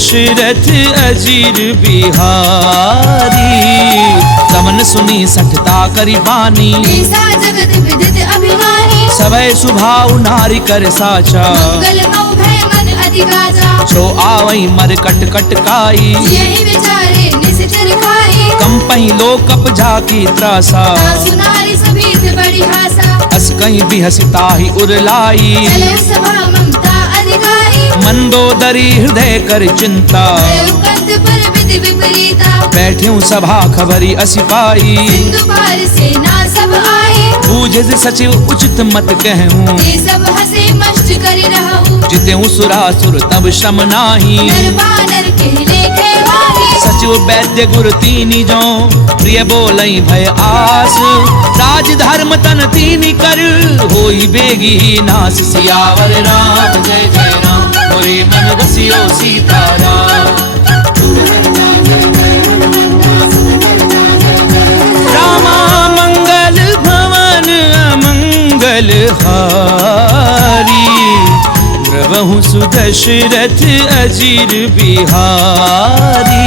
सुदशरथ अजीर बिहारी। दमन सुनी सठता करी बानी, ऐसा जगत विदित अभिमानी। सवै सुभाव नारी कर साचा, मंगल मऊ भय मन अधिकाजा। जो आवई मर कट कट काई, यही विचारे निश्चर खाई। कंपई लोकप झाकी त्रासा, सासु नारी सभीत बड़ी हासा। अस कहीं भी हसिता ही उरलाई, चले सभा ममता अधिकारी। मंदोदरी हृदय कर चिंता, कंत पर विधि विपरीता। बैठ्यूं सभा खबरी असी पाई। सिंधु पार सेना सब आए, बूझे से सचिव उचित मत कहूं, ते सब हसे मष्ट करि रहूं। जितेऊं सुरासुर तब श्रम नाही, नर बानर के लेखे माही। सचिव वैद्य गुरु तीनी जो, प्रिय बोलई भय आस। राज धर्म तन तीनी कर, होई बेगी नास। सियावर राम जय जय राम, मोरे मन रसियो सीताराम। रामा मंगल भवन अमंगल हारी, द्रवहु सुदशरथ अजीर बिहारी।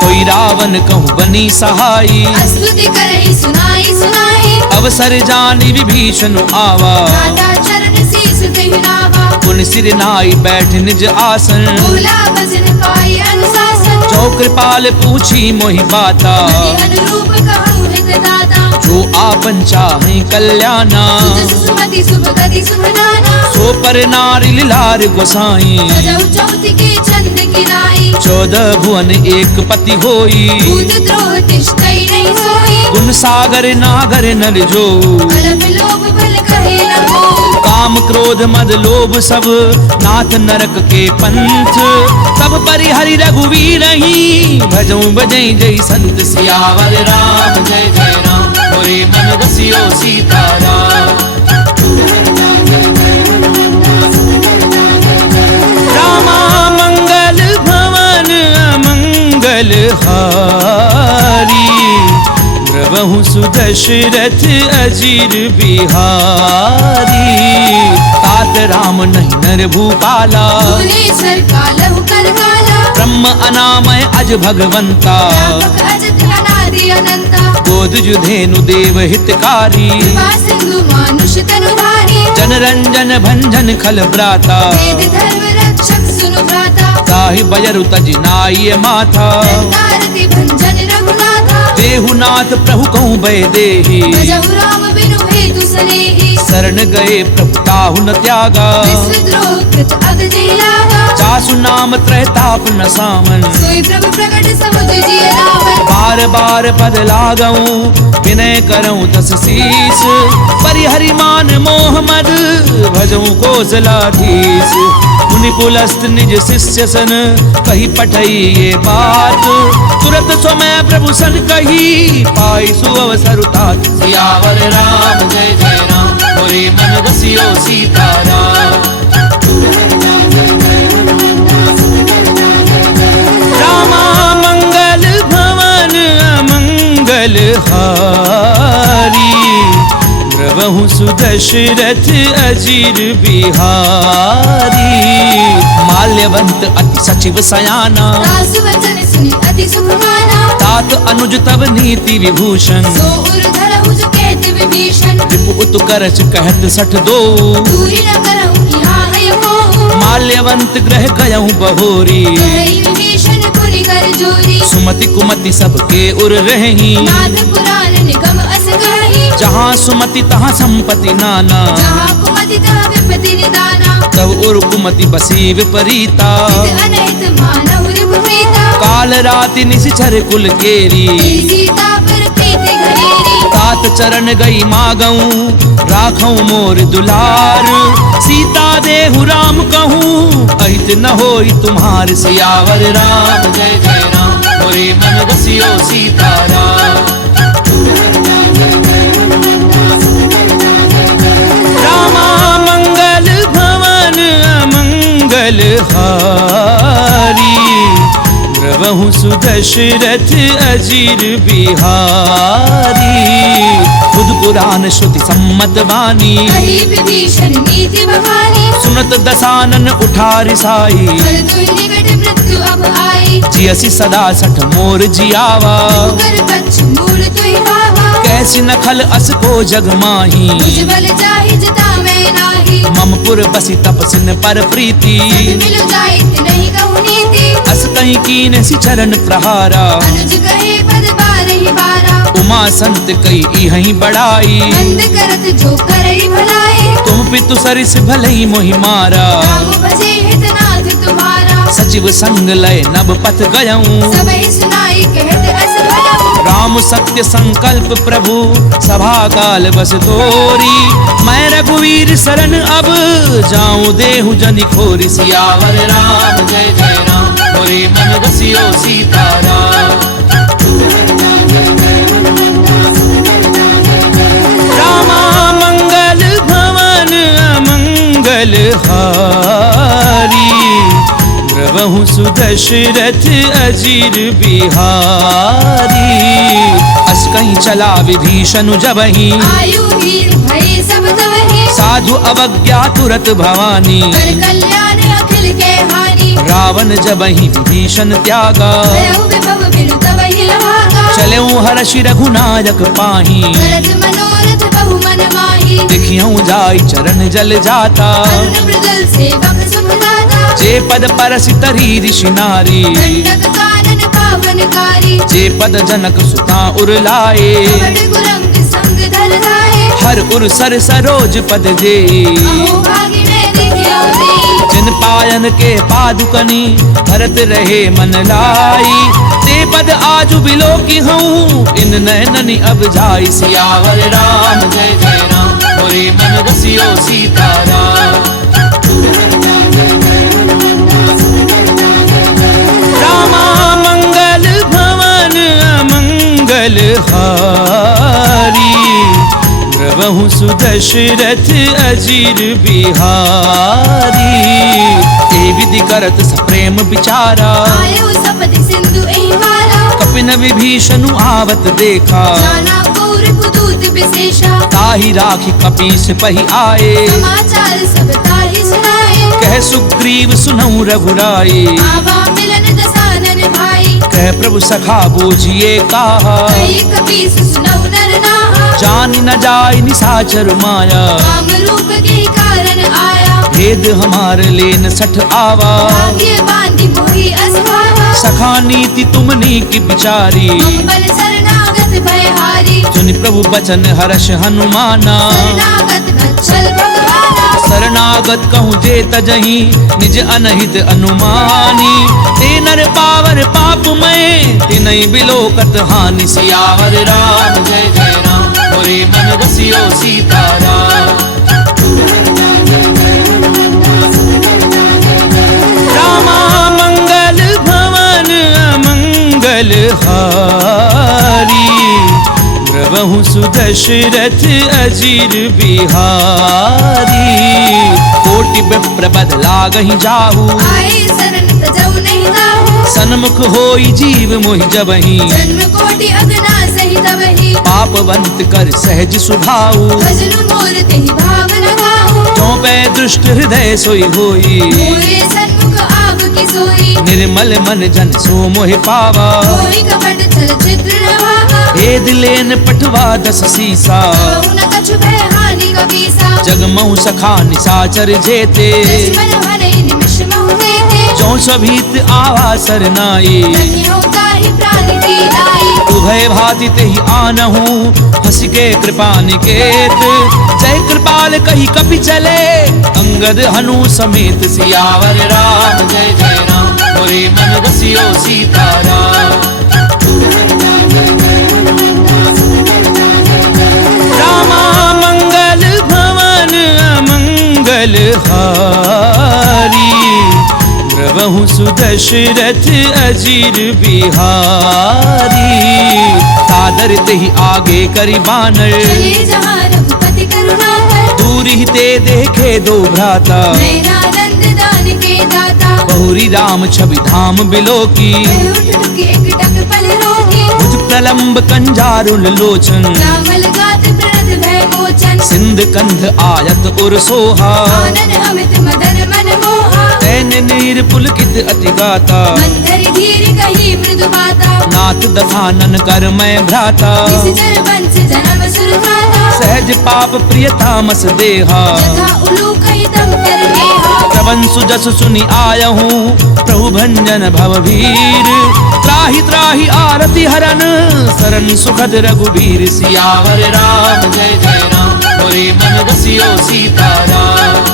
कोई रावण कहूँ बनी सहाई, स्तुति करहि सुनाई सुनाई। अवसर जानी विभीषण आवा, दाता चरण शीस कहि नावा। पुन सिर नाई बैठ निज आसन, बोला भजन पाई अनुशासन। जो कृपाल पूछी मोहि बाता, मति अनुरूप कहूँ हित दाता। जो आपन चाहे कल्याणा। सुजस सुमति शुभ गति शुभ नाना। सो पर नारी लार गोसाई, सजौ चौथी के चंद किनाई। 14 भुवन एक पति होई, भूत द्रोह तिष्ठई नहीं सोई। गुण सागर नागर नर जो, अलप लोभ भल कहे न को। काम क्रोध मद लोभ सब, नाथ नरक के पंथ। सब परिहरि रघुवीर ही, भजऊं बजई जय संत। सियावर राम जय जय राम, मोरे मन रसियो सीताराम। रामा मंगल भवन अमंगल हारी, द्रवहु सुदशरथ अजीर बिहारी। तात राम नहीं नर भूपाला, भुवनेश्वर कालहु कर काला। ब्रह्म अनामय अज भगवंता, व्यापक अजत अनादि अनंता। गोद जुधेनु देव हितकारी, कृपा सिंधु मानुष तनुधारी। जन रंजन भंजन खल ब्राता, वेद धर्म रक्षक सुनु भ्राता। ताहि बयरु तज नाई माथा। दंतारति भंजन रघुनाथा। देहुनाथ प्रभु कहूँ भय देहि, भजहु राम बिनु हेतु सनेहि। शरण गए प्रभु ताहु न त्यागा, विश्वद्रोह कृत अगजय लागा। जासु नाम त्रैताप न सामन, सोई प्रभु प्रकट समुझ जिय रावण। बार बार पद लागऊं, विनय करऊं दस शीस। परिहरि मान मोह मद, भजऊं कौशलाधीश। मुनि पुलस्त निज शिष्य सन, कही पठई ये बात। तुरत समय प्रभु सन कही, पाई सुअवसर तात। सियावर राम जय जय राम, मोरे मन रसियो सीताराम। रामा मंगल भवन अमंगल हारी, द्रवहु सुदशरथ अजीर बिहारी। माल्यवंत अति सचिव सयाना, दासु वचन सुनि अति सुख माना। तात अनुज तब नीति विभूषण, सो उर धरहु जो कहत विभीषण। रिपु उत करच कहत 62। दूरी न करहु यहाँ है को। माल्यवंत ग्रह गयहु बहोरी, कहई विभीषण पुनि कर जोरी। सुमति कुमति सबके उर रही, नाथ पुराण निगम अस कहि। जहाँ सुमति तहाँ संपत्ति नाना, जहाँ कुमति तहाँ विपत्ति निदाना। तब उर कुमति बसी विपरीता, हित अनहित मानहु रिपुप्रीता। काल राति निशिचर कुल केरी, तेरी सीता पर प्रीति घनेरी। तात चरण गई मागऊं, राखऊं मोर दुलार। सीता देहु राम कहूँ, अहित न होई तुम्हार। सियावर राम जय जय राम, मोरे मन रसियो सीताराम। रामा मंगल भवन अमंगल हारी, द्रवहु सुदशरथ अजीर बिहारी। खुद पुराण श्रुति सम्मत वाणी। कही विभीषण नीति बखानी, सुनत दसानन उठा रिसाई। पर दुहि निकट मृत्यु अब आई। जियसि सदा सठ मोर जियावा। कर पच्छ मूल तुहि भावा। कैसी नखल अस को जग माही। तुझ बल जाहि जता मैं नाही। ममपुर बसी तपसिन पर प्रीति। सद मिलु जाइत नहीं कहु नीति। अस कहीं कीन सि चरण प्रहारा। अनुज कहे पद बारहि बारा। उमा संत कई इहहि बड़ाई। बंद करत जो करई भलाई। तुम पितु सरिस भलई मोहि मारा। राम भजे हितनाथ तुम्हारा। सचिव संग लय नभ पथ गयऊँ। सबहि सुनाई कहत अस भयऊ। राम सत्य संकल्प प्रभु सभा काल बस तोरी। मैं रघुवीर शरण अब जाऊं देहु जनि खोरि। सियावर राम जय जय राम, मोरे मन बसियो सीताराम। रामा मंगल भवन अमंगल हारी। द्रवहु सुदशरथ अजीर बिहारी। अस कहीं चला विभीषण जबहि। आयु वीर भय सब तवहि। साधु अवज्ञा तुरत भवानी। कर कल्याण अखिल के हानि। रावण जबहि विभीषण त्यागा। भयउ विभव बिनु तवहि लभागा। चलेऊ हर्षि रघुनायक पाही। करत मनोरथ बहु मन माही। देखियऊ जाई चरण जल जाता। अरुण मृगल सेवक सुख दाता। जे पद परसि तरी ऋषि नारी। दंडक कानन पावनकारी। जे पद जनक सुता उरलाए। कवड कुरंग संग धर धाये। हर उर सर सरोज पद जे। अहो भागिने दिखियो देई। जिन पायन के पादुकनी भरत रहे मन लाई। ते पद आजु बिलो की हूँ इन नैननि अब जाई। सियावर राम जय जय राम, मोरे मन बसियो सीताराम। रामा मंगल भवन अमंगल हारी। द्रवहु सुदशरथ अजीर बिहारी। ए विधि करत सप्रेम विचारा। आयु सपति सिंधु एहि मारा। कपिन विभीषण आवत देखा। जाना कौर कुदूत विशेषा। ताहि राखी कपीस पहि आए। समाचार सब ताहि सुनाए। कह सुग्रीव सुनऊ रघुराई। आवा मिलन दसानन भाई। कह प्रभु सखा बूझिए काहा। कही कपीस सुनऊ नर नाहा। जान न जाय निसाचर माया। काम रूप के कारण आया। भेद हमार लेन सठ आवा। भाग्य बांधी मोहि असभावा। सखा नीति तुमनी की बिचारी। अम्बर शरणागत भयहारी। सुनि प्रभु बचन हर्ष हनुमाना। शरणागत वत्सल भगवाना। शरणागत कहूँ जे तजहि निज अनहित अनुमानी। ते नर पावर पाप मैं तिनहि बिलोकत हानि। सियावर राम जय जय राम, मोरे मन बसियो सीताराम। रामा मंगल भवन अमंगल हारी। द्रवहु सुदशरथ अजीर बिहारी। कोटि विप्र बद लागहि जाहु। आए शरण तजौ नहीं ताहू। सन्मुख होई जीव मोहि जबहि। जन्म कोटि अगना सही तवहि। पापवंत कर सहज सुभाऊ। भजन मोर तेहि भाव लगाहू। जो पै दुष्ट हृदय सोई होई। मोरे सन्मुख आव की सोई। निर्मल मन जन सो मोहि पावा। कोई कपट छल छिद्र न भावा। भेद लेन पठवा दस सीसा। कहु न कछु भय हानि कपीसा। जगमऊ सखा निसाचर जेते। लक्ष्मण भले निमिष महु देते। जो सभीत आवा सरनाई। धन्यो ताहि प्राण दीनाई। उभय भाति तेहि आनहु हंस के कृपा निकेत। जय कृपाल कही कपि चले अंगद हनु समेत। सियावर राम जय जय राम, मोरे मन बसियो सीताराम। रामा मंगल भवन अमंगल हारी। द्रवहु सुदशरथ अजीर बिहारी। सादर तेहि आगे करि बानर। चले जहाँ रघुपति करुणाकर। दूर ही ते देखे दो भ्राता। नयनानंद दान के दाता। बहुरी राम छवि धाम बिलो की। उठ टुक एक टक पल रोकी। भुज प्रलंब कंजारुल लोचन। रामल गात प्रणत मोचन सिंध कंध आयत उर सोहा आनन अमित मदन मन मोहा तैन नीर पुलकित अति गाता मंथर धीर कही मृदु बाता नाथ दधानन कर मैं भ्राता निश्चर वंश जन्म सुर धाता सहज पाप प्रिय तामस देहा यथा उलूक हितम कर नेहा श्रवण सुजस सुनि आयहूँ प्रभु भंजन भवभीर त्राहि त्राहि आरति हरन सरन सुखद रघुबीर सियावर राम जय जय राम मोरे मन बसियो सीताराम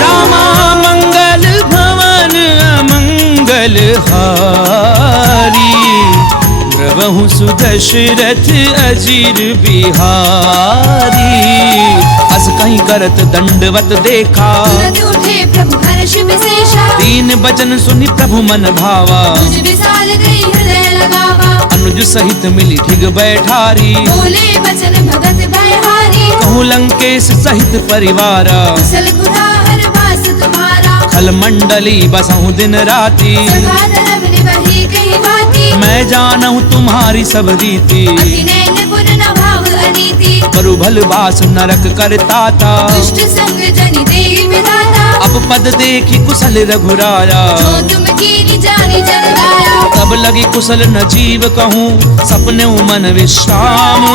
रामा मंगल भवन अमंगल हारी द्रवहु सुदशरथ अजीर बिहारी अस कहीं करत दंडवत देखा तुरंत उठे प्रभु हर्ष विशेषा दीन बचन सुनि प्रभु मन भावा तुझ विशाल गई हृदय लगावा अनुज सहित मिली ठिग बैठारी बोले बचन भगत भयहारी कहूँ लंकेश सहित परिवारा कुशल गुना हर वास तुम्हारा खल मंडली बसहु दिन राती सदा धर्म निवही कही बाती मैं जानहु तुम्हारी सब रीति अति नैन पुर न भाव अनीति करु भल बास नरक करताता दुष्ट संग जनि देहि विधाता अब पद देखी कुशल रघुराया जो तुम कीनी जानी जन गाया तब लगी कुशल न जीव कहूँ सपने मन विश्राम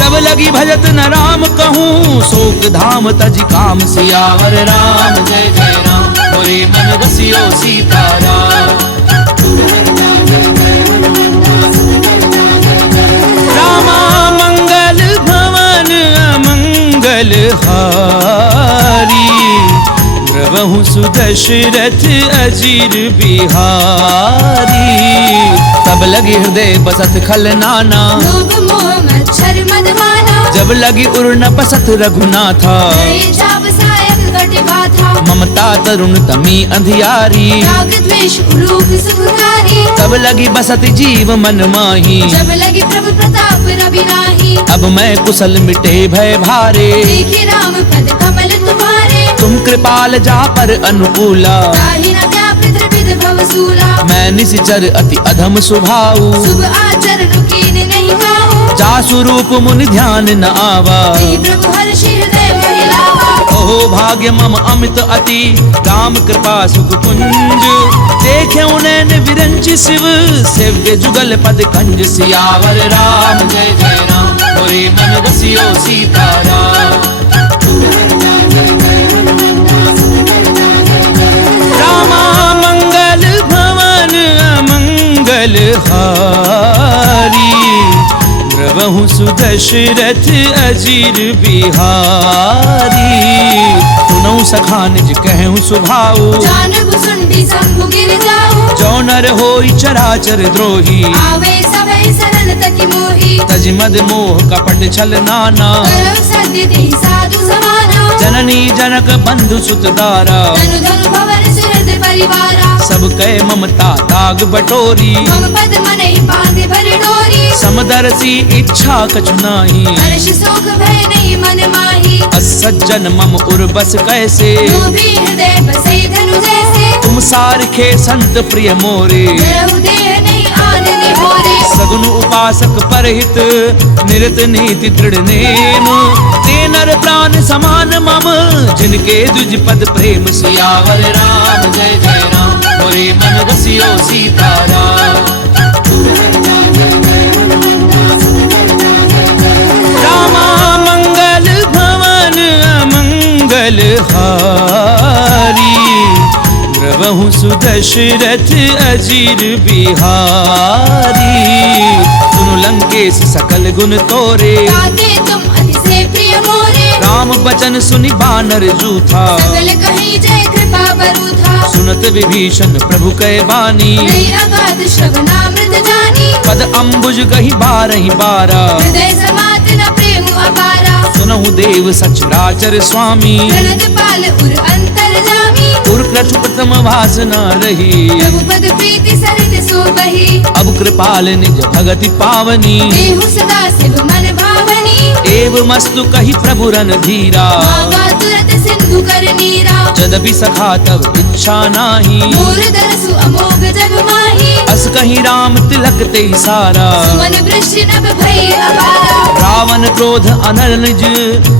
जब लगी भजत न राम कहूँ शोक धाम तज काम सियावर राम जय जय राम मोरे मन बसियो सीताराम रामा मंगल भवन अमंगल हारी द्रवहु सुदशरथ अजीर बिहारी तब लगी हृदय बसत खल नाना लोभ मोह मच्छर मद माना जब लगी उर न बसत रघुनाथा हरे जाप सायक घट बाथा ममता तरुण तमी अंधियारी राग द्वेष उलूक सुखकारी तब लगी बसत जीव मन माही जब लगी प्रभु प्रताप रवि नाही अब मैं कुशल मिटे भय भारे देखे राम पद कमल तुम्हारे तुम कृपाल जा पर अनुकूला ताहि न व्यापृत विध भव सूला मैं निश्चर अति अधम स्वभाव शुभ आचरण कीन नहीं गाओ जा स्वरूप मुनि ध्यान न आवा तेहि प्रभु हर्ष हृदय महिलावा ओहो भाग्य मम अमित अति राम कृपा सुख कुंज देखे उनैन विरंच शिव सेव्य जुगल पद कंज सियावर राम जय जय राम मोरे मन बसियो सीताराम रामा मंगल भवन अमंगल हारी द्रवहु सुदशरथ अजीर बिहारी सुनऊ सखा निज कहूँ सुभाऊ जानब सुंडी शंभु गिर जाऊ जो नर होई चराचर द्रोही आवे सभै शरण तकी मोही तज मद मोह कपट छल नाना करौ सत्य देहि साधु समाना जननी जनक बंधु सुत दारा धनु धनु भवन सुहृद परिवारा सब कह ममता ताग बटोरी मम पद मनहि बांधे भर डोरी समदर्शी इच्छा कछु नाही हर्ष शोक भय नहीं मन माही असज्जन मम उर बस कैसे लोभी हृदय बसे धनु जैसे तुम सारखे संत प्रिय मोरे रहु देह नहीं आन निहोरे सगुन उपासक परहित निरत नीति दृढ़ नेम ते नर प्राण समान मम जिनके द्विज पद प्रेम सियावर राम जय जय राम मोरे मन बसियो सीताराम रामा मंगल भवन अमंगल हारी द्रवहु सुदशरथ अजीर बिहारी सुनु लंकेश सकल गुण तोरे ताते तुम अतिशय प्रिय मोरे राम बचन सुनि बानर जूथा सकल कहीं जय कृपा बरूथा सुनत विभीषण प्रभु कै बानी नहीं अगाध श्रवणामृत जानी पद अम्बुज गही बारहि बारा हृदय समात न प्रेम अपारा सुनहु देव सचराचर स्वामी प्रणत पाल उर अंतर जामी उर क्रतु प्रथम भासना रही प्रभु पद प्रीति सरित सो बही अब कृपाल निज भगति पावनी देहु सदा शिव मन भावनी एव मस्तु कही प्रभु रन धीरा मांगा तुरत सिंधु सिंधु कर नीरा। यद्यपि सखा तब इच्छा नाही, मोर दरसु अमोघ जग माही। अस कहीं राम तिलक ते सारा, सुमन वृष्टि नभ भई अपारा। रावण क्रोध अनल निज,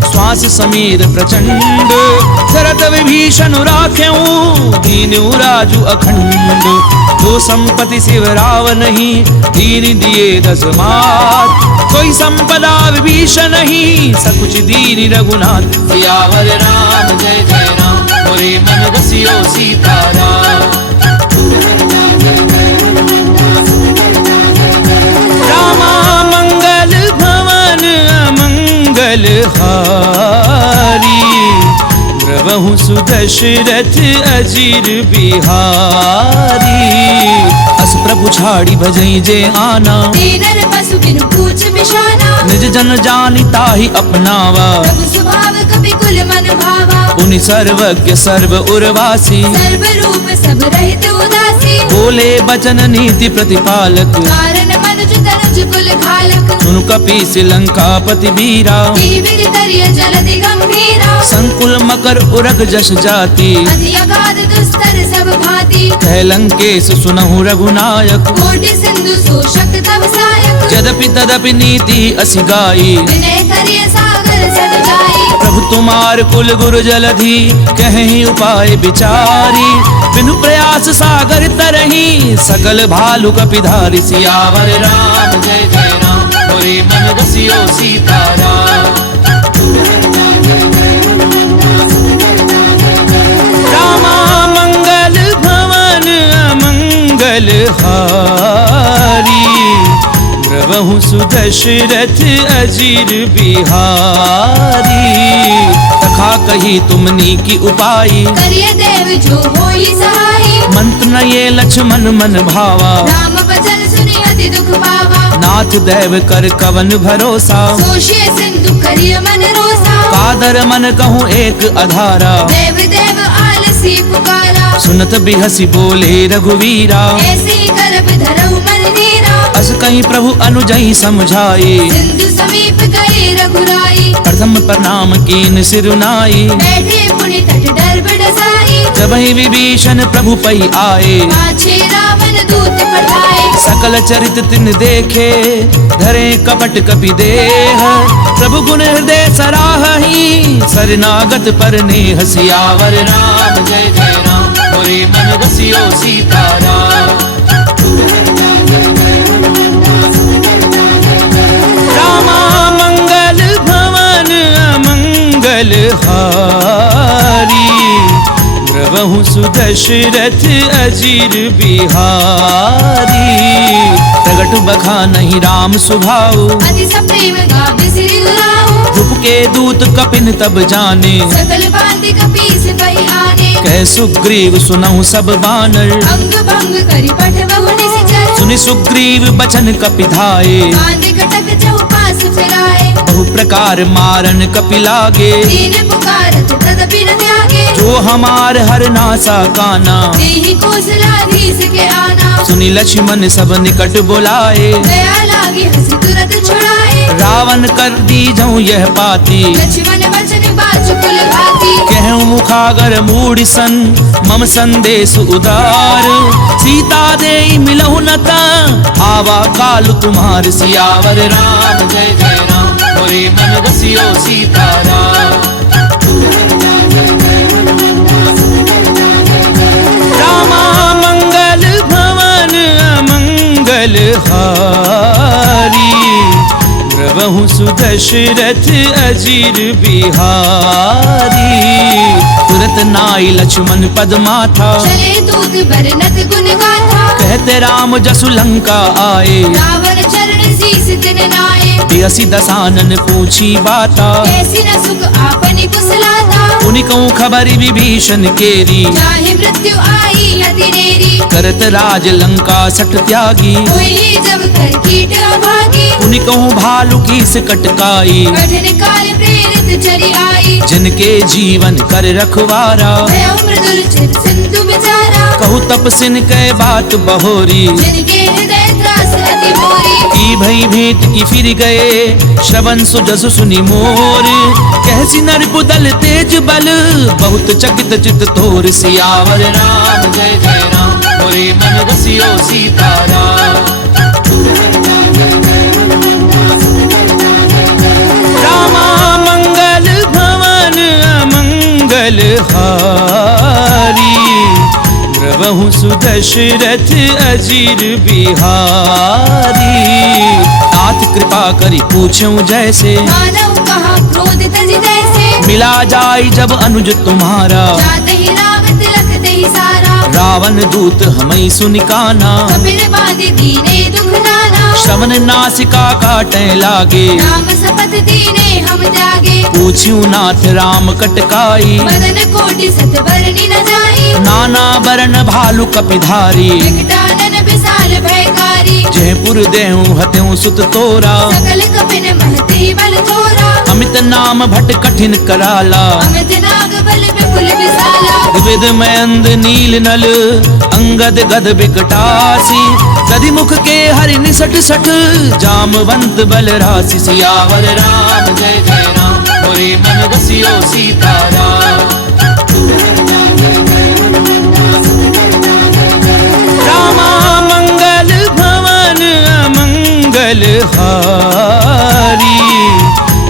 श्वास समीर प्रचंड। शरत विभीषण राख्यऊ, दीनु राजु अखंड। जो संपत्ति शिव रावण नहीं, दीन दिए 10 मात। कोई संपदा विभीषण नहीं, सकुच दीन रघुनाथ। सियावर राम जय जय राम, मोरे मन बसियो सीताराम। रामा मंगल भवन अमंगल हारी, द्रवहु सुदशरथ अजीर बिहारी। अस प्रभु छाड़ी भजई जे आना, दीनर पशु बिनु पूछ बिशाना। निज जन जानि ताहि अपनावा, प्रभु स्वभाव कपि कुल मन भावा। पुनि सर्वज्ञ सर्व उर्वासी, सर्व रूप सब रहित उदासी। बोले बचन नीति प्रतिपालक, कारण मनुज तनुज कुल घालक। सुनु कपीस लंकापति वीरा, वीर तरिय जलधि गंभीरा। संकुल मकर उरग जस जाति, अति अगाध दुस्तर सब भांति। कह लंकेश सुनहु रघुनायक, कोटि सिंधु शोषक तव सायक। यद्यपि तदपि नीति असि गाई, विनय करिय सागर सद जाई। प्रभु तुम्हार कुल गुरु जलधि, कहीं उपाय विचारी। बिनु प्रयास सागर तरही, सकल भालु कपिधारी। सियावर राम जय जय राम, मोरे मन बसियो सीताराम। रामा मंगल भवन अमंगल हारी, द्रवहु सुदशरथ अजीर बिहारी। तखा कही तुमनी की उपाई, करिय देव जो होई सहाई। मंत्र न ये लक्ष्मण मन भावा, राम बचन सुनि अति दुख पावा। नाथ दैव कर कवन भरोसा, सोषिय सिंधु करिय मन रोसा। कादर मन कहूँ एक अधारा, देव देव आलसी पुकारा। सुनत बिहसी बोले रघुवीरा, ऐसे ही करब धरऊ मन नीरा। अस कहीं प्रभु अनुजई समझाई, सिंधु समीप गए रघुराई। प्रथम प्रणाम कीन सिरुनाई। बैठे पुनि तट डर बडसाई। जब ही विभीषण प्रभु पई आए, पाछे रावण दूत पठाए। सकल चरित तिन देखे, धरे कपट कपि देह। प्रभु गुण हृदय सराहहि, शरणागत पर नेह। सियावर राम जय जय राम, मोरे मन बसियो सीताराम। रामा मंगल भवन अमंगल हारी, द्रवहु सुदशरथ अजीर बिहारी। प्रगट बखा नहीं राम सुभाऊ, अति सप्रेम गावे सिरि दुराऊ। रूप के दूत कपिन तब जाने, सकल भांति कपीस पहि आने। कह सुग्रीव सुनहु सब बानर, अंग भंग करि पठबहु निश्चर। सुनि सुग्रीव बचन कपिधाए, बांधे कटक चौपास फिराए। बहु प्रकार मारन कपि लागे। दीन पुकारत तदपि न त्यागे। जो हमार हर नासा काना, देहि कौशलाधीश के आना। सुनि लक्ष्मण सब निकट बुलाए, दया लागे हंसी तुरत छुड़ाए। रावण कर दी जऊँ यह पाती, लक्ष्मण बचन बाजु कुल भांति। कहूँ मुखागर मूढ़ सन, मम संदेश उदार। सीता दे मिलहु न ता, आवा काल तुम्हार। सियावर राम जय जय राम, मोरे मन बसियो सीताराम। रामा मंगल भवन अमंगल हारी, द्रवहु सुदशरथ अजीर बिहारी। तुरत नाई लक्ष्मण पद माथा, चले दूत बरनत गुण गाथा। कहते राम जसु लंका आए, रावण चरण शीस तिन नाए। बियसी दसानन पूछी बाता, कैसी न सुख आपनि कुशलाता। उनि कहूँ खबरि विभीषण केरी, चाहे मृत्यु आई अति नेरी। करत राज लंका सठ त्यागी। होई जब कर कीट अभागी। उनि कहूँ भालू की कटकाई, कठिन काल प्रेरित चरी आई। जिनके जीवन कर रखवारा, भयो मृदुल चिर सिंधु बिचारा। कहूँ तपसिन कै बात बहोरी, जिनके हृदय त्रास अति मोरी। की भई भेंट की फिर गए, श्रवण सुजसु सुनि मोर। कहसी नर कुदल तेज बल, बहुत चकित चित तोर। सियावर राम जय जय राम, मोरे मन बसियो सीताराम। रामा मंगल भवन अमंगल हारी, द्रवहु सुदशरथ अजीर बिहारी। तात कृपा करी पूछूं जैसे, मानव कहा क्रोध तज जैसे। मिला जाई जब अनुज तुम्हारा, जाते ही राम तिलक ते ही सारा। रावण दूत हमें सुनिकाना, कपिल बाधि दीने दुख नाना। श्रवण नासिका काटे लागे, राम शपथ दीने हम त्यागे। पूछ्यू नाथ राम कटकाई, बदन कोटि सत बरनी न जाई। नाना बरन भालु कपिधारी। विकटानन विशाल भयकारी, जयपुर देहु हत्यु सुत तोरा। सकल कपिन महती बल थोरा। अमित नाम भट कठिन कराला, अमित नाग बल विपुल विशाला। विविध मयंद नील नल, अंगद गद बिकटासी। दधि मुख के हरि निसट सठ, जामवंत बल राशि। सियावर राम जय जय राम, मोरे मन बसियो सीताराम। रामा मंगल भवन अमंगल हारी,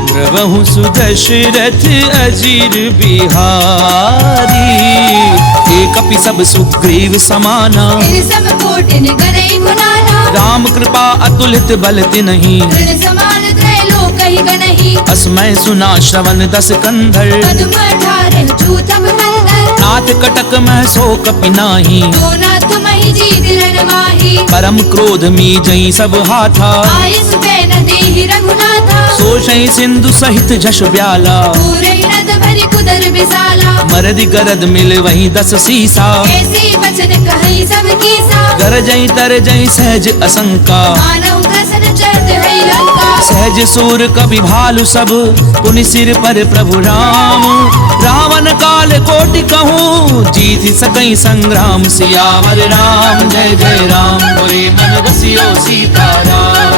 द्रवहु सुदशरथ अजीर बिहारी। एक कपि सब सुग्रीव समाना, तेरे सब कोटिन गनई गुनाना। राम कृपा अतुलित बल तिन्हि, तृण समान त्रैलोक ही गनहि। असमय सुना श्रवण दस कंधर। पद्म 18 जूथम मंदर। नाथ कटक मह सो कपि नाही, जो नाथ महि जीत रण माही। परम क्रोध मी जई सब हाथा, आयस बैन देहि रघुनाथा। सोषई सिंधु सहित जश ब्याला, पूरे नद भरि कुदर विशाला। मरदि गरद मिल वही दस सीसा। ऐसे वचन कहई सब कीसा। गरजई तरजई सहज असंका, मानव ग्रसन चढ़त है लंका। सहज सूर कवि भालु सब, पुनि सिर पर प्रभु राम। रावण काल कोटि कहूँ, जीत सकई संग्राम। सियावर राम जय जय राम, मोरे मन बसियो सीताराम।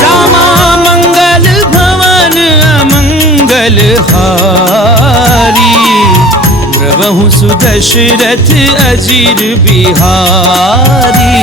रामा मंगल भवन अमंगल हारी, द्रवहु सुदशरथ अजीर बिहारी।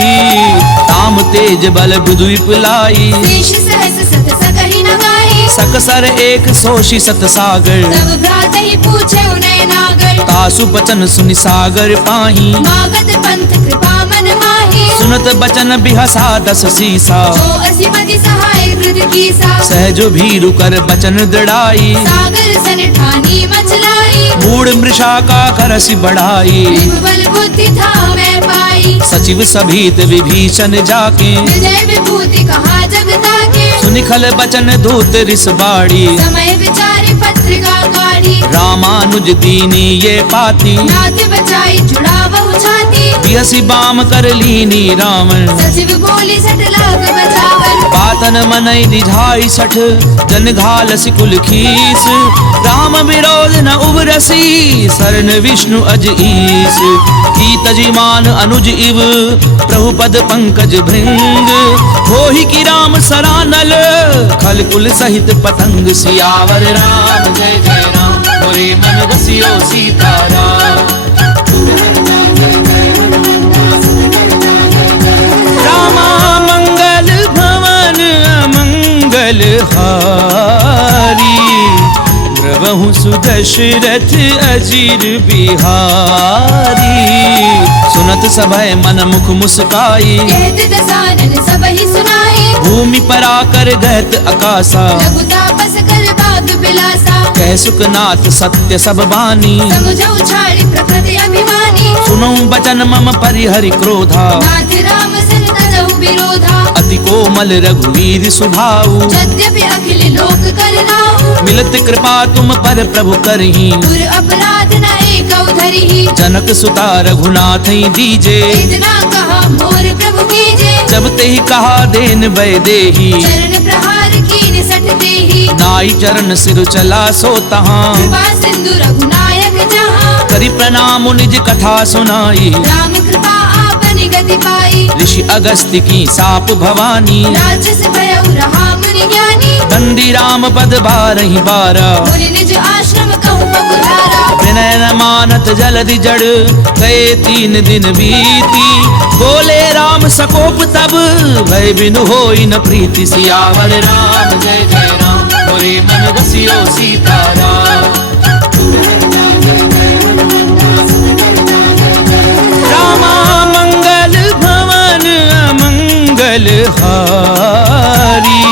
राम तेज बल बुधु विपुलाई, शेष सहस सत सकहि न गाहि। सकसर एक सोषि सत सागर। तब भ्रात ही पूछे उनय नागर। तासु बचन सुनि सागर पाही, मागत पंथ कृपा मन माही। सुनत बचन बिहसा दस सीसा। जो असी मति सहाय हृद कीसा। सहजो भीरु कर बचन दृढ़ाई, सागर सन ठानी मचलाई। मूढ़ मृषा का करसि बढ़ाई। बल बुद्धि था मैं पाई। सचिव सभीत विभीषण जाके, विजय विभूति कहा जगता के। सुनिखल बचन दूत रिस बाड़ी। समय विचारे पत्रिका काढ़ी। रामानुज दीनी ये पाती, नाथ बचाई जुड़ा बहु छाती। बिहसी बाम कर लीनी रावण। सचिव बोली सट लाख बचावन। पातन मनई रिझाई सठ, जन घाल सिकुल खीस। राम विरोध न उबरसी, शरण विष्णु अज ईस। की तजिमान अनुज इव, प्रभु पद पंकज भृंग। होहि की राम सरानल, खल कुल सहित पतंग। सियावर राम जय जय राम, मोरे मन बसियो सीताराम। रामा मंगल भवन अमंगल हारी, द्रवहु सुदशरथ अजीर बिहारी। सुनत सभय मन मुख मुस्काई, कहत दसानन सबहि सुनाई। भूमि पराकर गहत आकाशा, लघु तापस कर बाग बिलासा। कह सुखनाथ सत्य सब बानी, समुझौ छाड़ी प्रकृति अभिमानी। सुनो बचन मम परिहरि क्रोधा, नाथ राम सन तजहु विरोधा। अति कोमल रघुवीर सुभाऊ, यद्यपि अखिल लोक कर राहु। मिलत कृपा तुम पर प्रभु करही, दुर अपराध न एकौ धरिहि। जनक सुता रघुनाथ दीजे, इतना कहा मोर प्रभु कीजे। जब ते ही कहा देन वै देही, चरण प्रहार कीन सठ देहि। नाई चरण सिर चला सो तहाँ, कृपा सिंधु रघुनायक जहाँ। करि प्रणाम निज कथा सुनाई। राम कृपा आपने गति पाई। ऋषि अगस्त्य की साप भवानी, राक्षस भयउ रहा मुनि ज्ञानी। बंदी राम पद बारहि बारा, मुनि निज आश्रम कहु पगुधारा। विनय न मानत जलधि जड़, गए 3 दिन बीती। बोले राम सकोप तब, भय बिनु होई न प्रीति। सियावर राम जय जय राम, मोरे मन बसियो सीताराम। रामा मंगल भवन अमंगल हारी,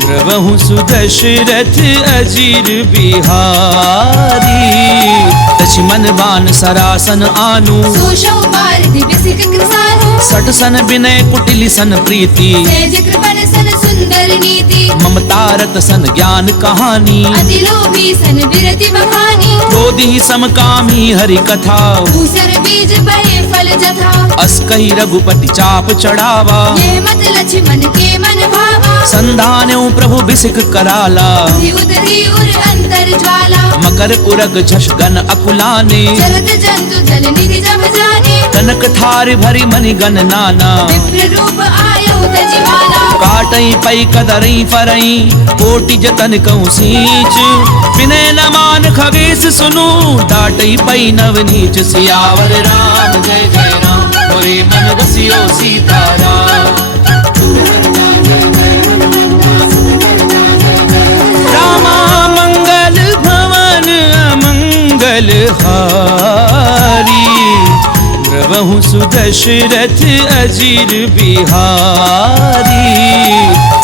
द्रवहु सुदशरथ अजीर बिहारी। लक्ष्मण बान सरासन आनु, सोषौ पारधि बिसिक कृसानु। सठ सन विनय कुटिल सन प्रीति, सहज कृपण सन सुंदर नीति। ममता रत सन ज्ञान कहानी, अति लोभी सन विरति बखानी। क्रोधी समकामी हरि कथा, ऊसर बीज बहे फल जथा। अस कही रघुपति चाप चढ़ावा, यह मत लक्ष्मण के मन भावा। संधान्यो प्रभु बिसिक कराला, उदरी उर अंतर ज्वाला। मकर उरग झष गन अकुलाने, जलद जंतु जल निधि जब जाने। कनक थार भरी मनि गन नाना, विप्र रूप आयउ तजिमाला। काटई पई कदरई फरई, कोटि जतन कहूँ सींच। विनय न मान खगेश सुनु, डाटई पई नव नीच। सियावर राम जय जय राम, मोरे मन बसियो सीताराम। रामा मंगल भवन अमंगल हारी, द्रवहु सुदशरथ अजीर बिहारी।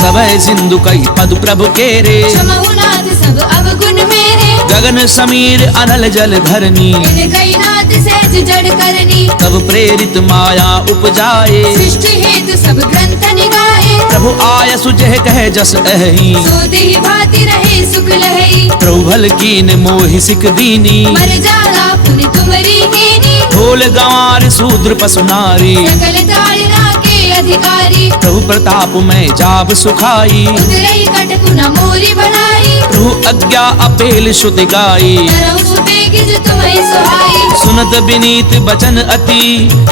सबय सिंधु कई पद प्रभु केरे, क्षमहु नाथ सब अवगुण मेरे। गगन समीर अनल जल धरनी, इन कई नाथ सहज जड़ करनी। तब प्रेरित माया उपजाए, सृष्टि हेतु सब ग्रंथ निगाहे। प्रभु आय सुजह कह जस अहि, सो देहि भाति रहे सुख लहई। प्रभु भल कीन मोहि सिक दीनी, मर जाला पुनि तुमरी कीनी। ढोल गंवार शूद्र पसु नारी, सकल ताड़ना के अधिकारी। प्रभु प्रताप में जाब सुखाई, उदरई कटकु न मोरी बनाई। प्रभु आज्ञा अपेल श्रुति गाई। तरहु सुबेगिज तुम्हें सुहाई। सुनत विनीत बचन अति,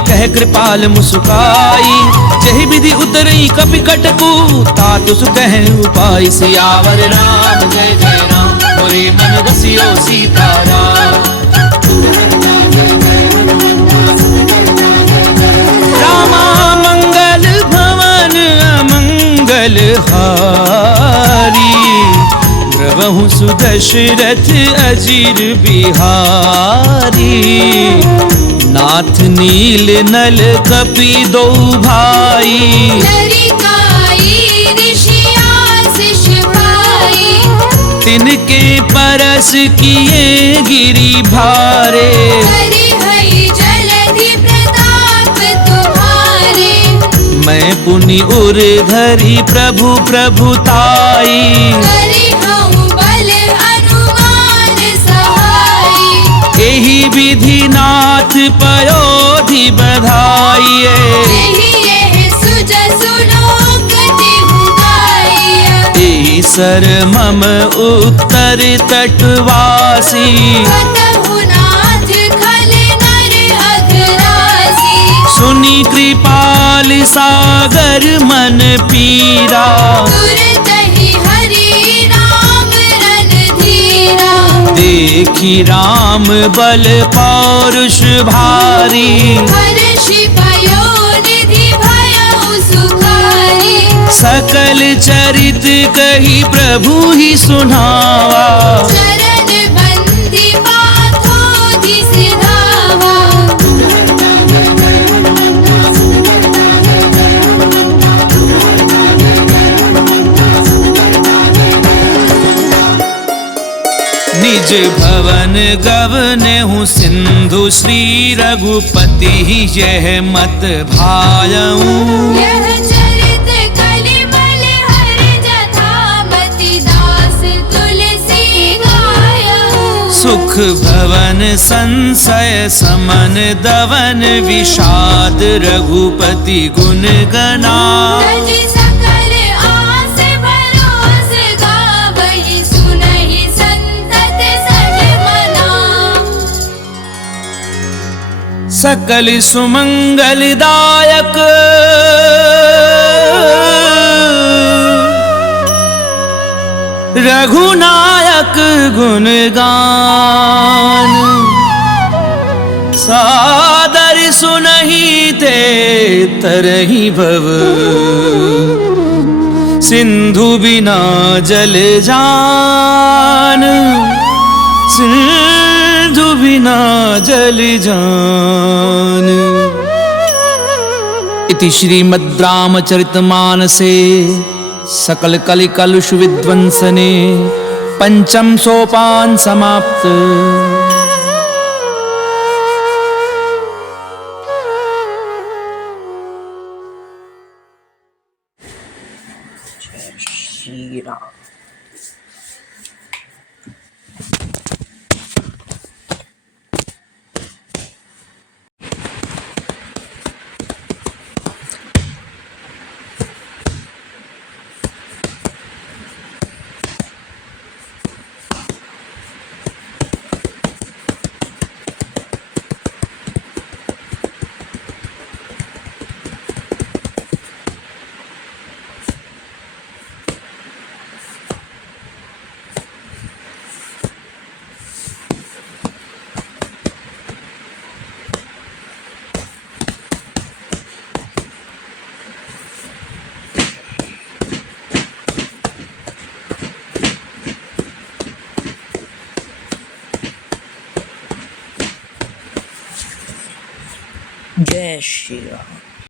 कह कृपाल मुस्काई। जहि विधि उतरई कपि कटकु, तातु सु कह उपाय। सियावर राम जय जय राम, मोरे मन बसियो सीताराम। रामा मंगल भवन अमंगल हारी, द्रवहु सुदशरथ अजीर बिहारी। नाथ नील नल कपि दो भाई, नरिकाई ऋषि आशीष पाई। तिनके परस किए गिरि भारे, हरि हरि जलधि प्रताप तुम्हारे। मैं पुनि उर धरि प्रभु प्रभुताई। करिहउँ बल अनुमान सहाई। एहि विधि नाथ पयोधि बधाइए, एहि एह सुजसु लोक तिहु गाइया। एहि सर मम उत्तर तटवासी। कतहु नाथ खल नर अघरासी। सुनि कृपाल सागर मन पीरा, तुरतहि हरि राम रणधीरा। देखी राम बल पौरुष भारी। हर्षि पयोनिधि भयउ सुखारी। सकल चरित कही प्रभु ही सुनावा, चरण बंदी पाथोधि सिधावा। निज भवन गवनेहु सिंधु श्री रघुपति यह मत भायऊ। यह चरित कलिबल हर जथामति दास तुलसी गायऊ। सुख भवन संशय समन दवन विषाद रघुपति गुण गना। तजि सकल आस भरोस गावहि सुनहि संतत सठ मना। सकल सुमंगलदायक रघुनायक गुणगान सादर सुनहि ते तरहि भव सिंधु बिना जल जान सिंधु बिना जल जान। इति श्रीमद् रामचरितमानसे सकल कलि कलुष विध्वंसने पंचम सोपान समाप्त। श्री राम। जय श्री राम।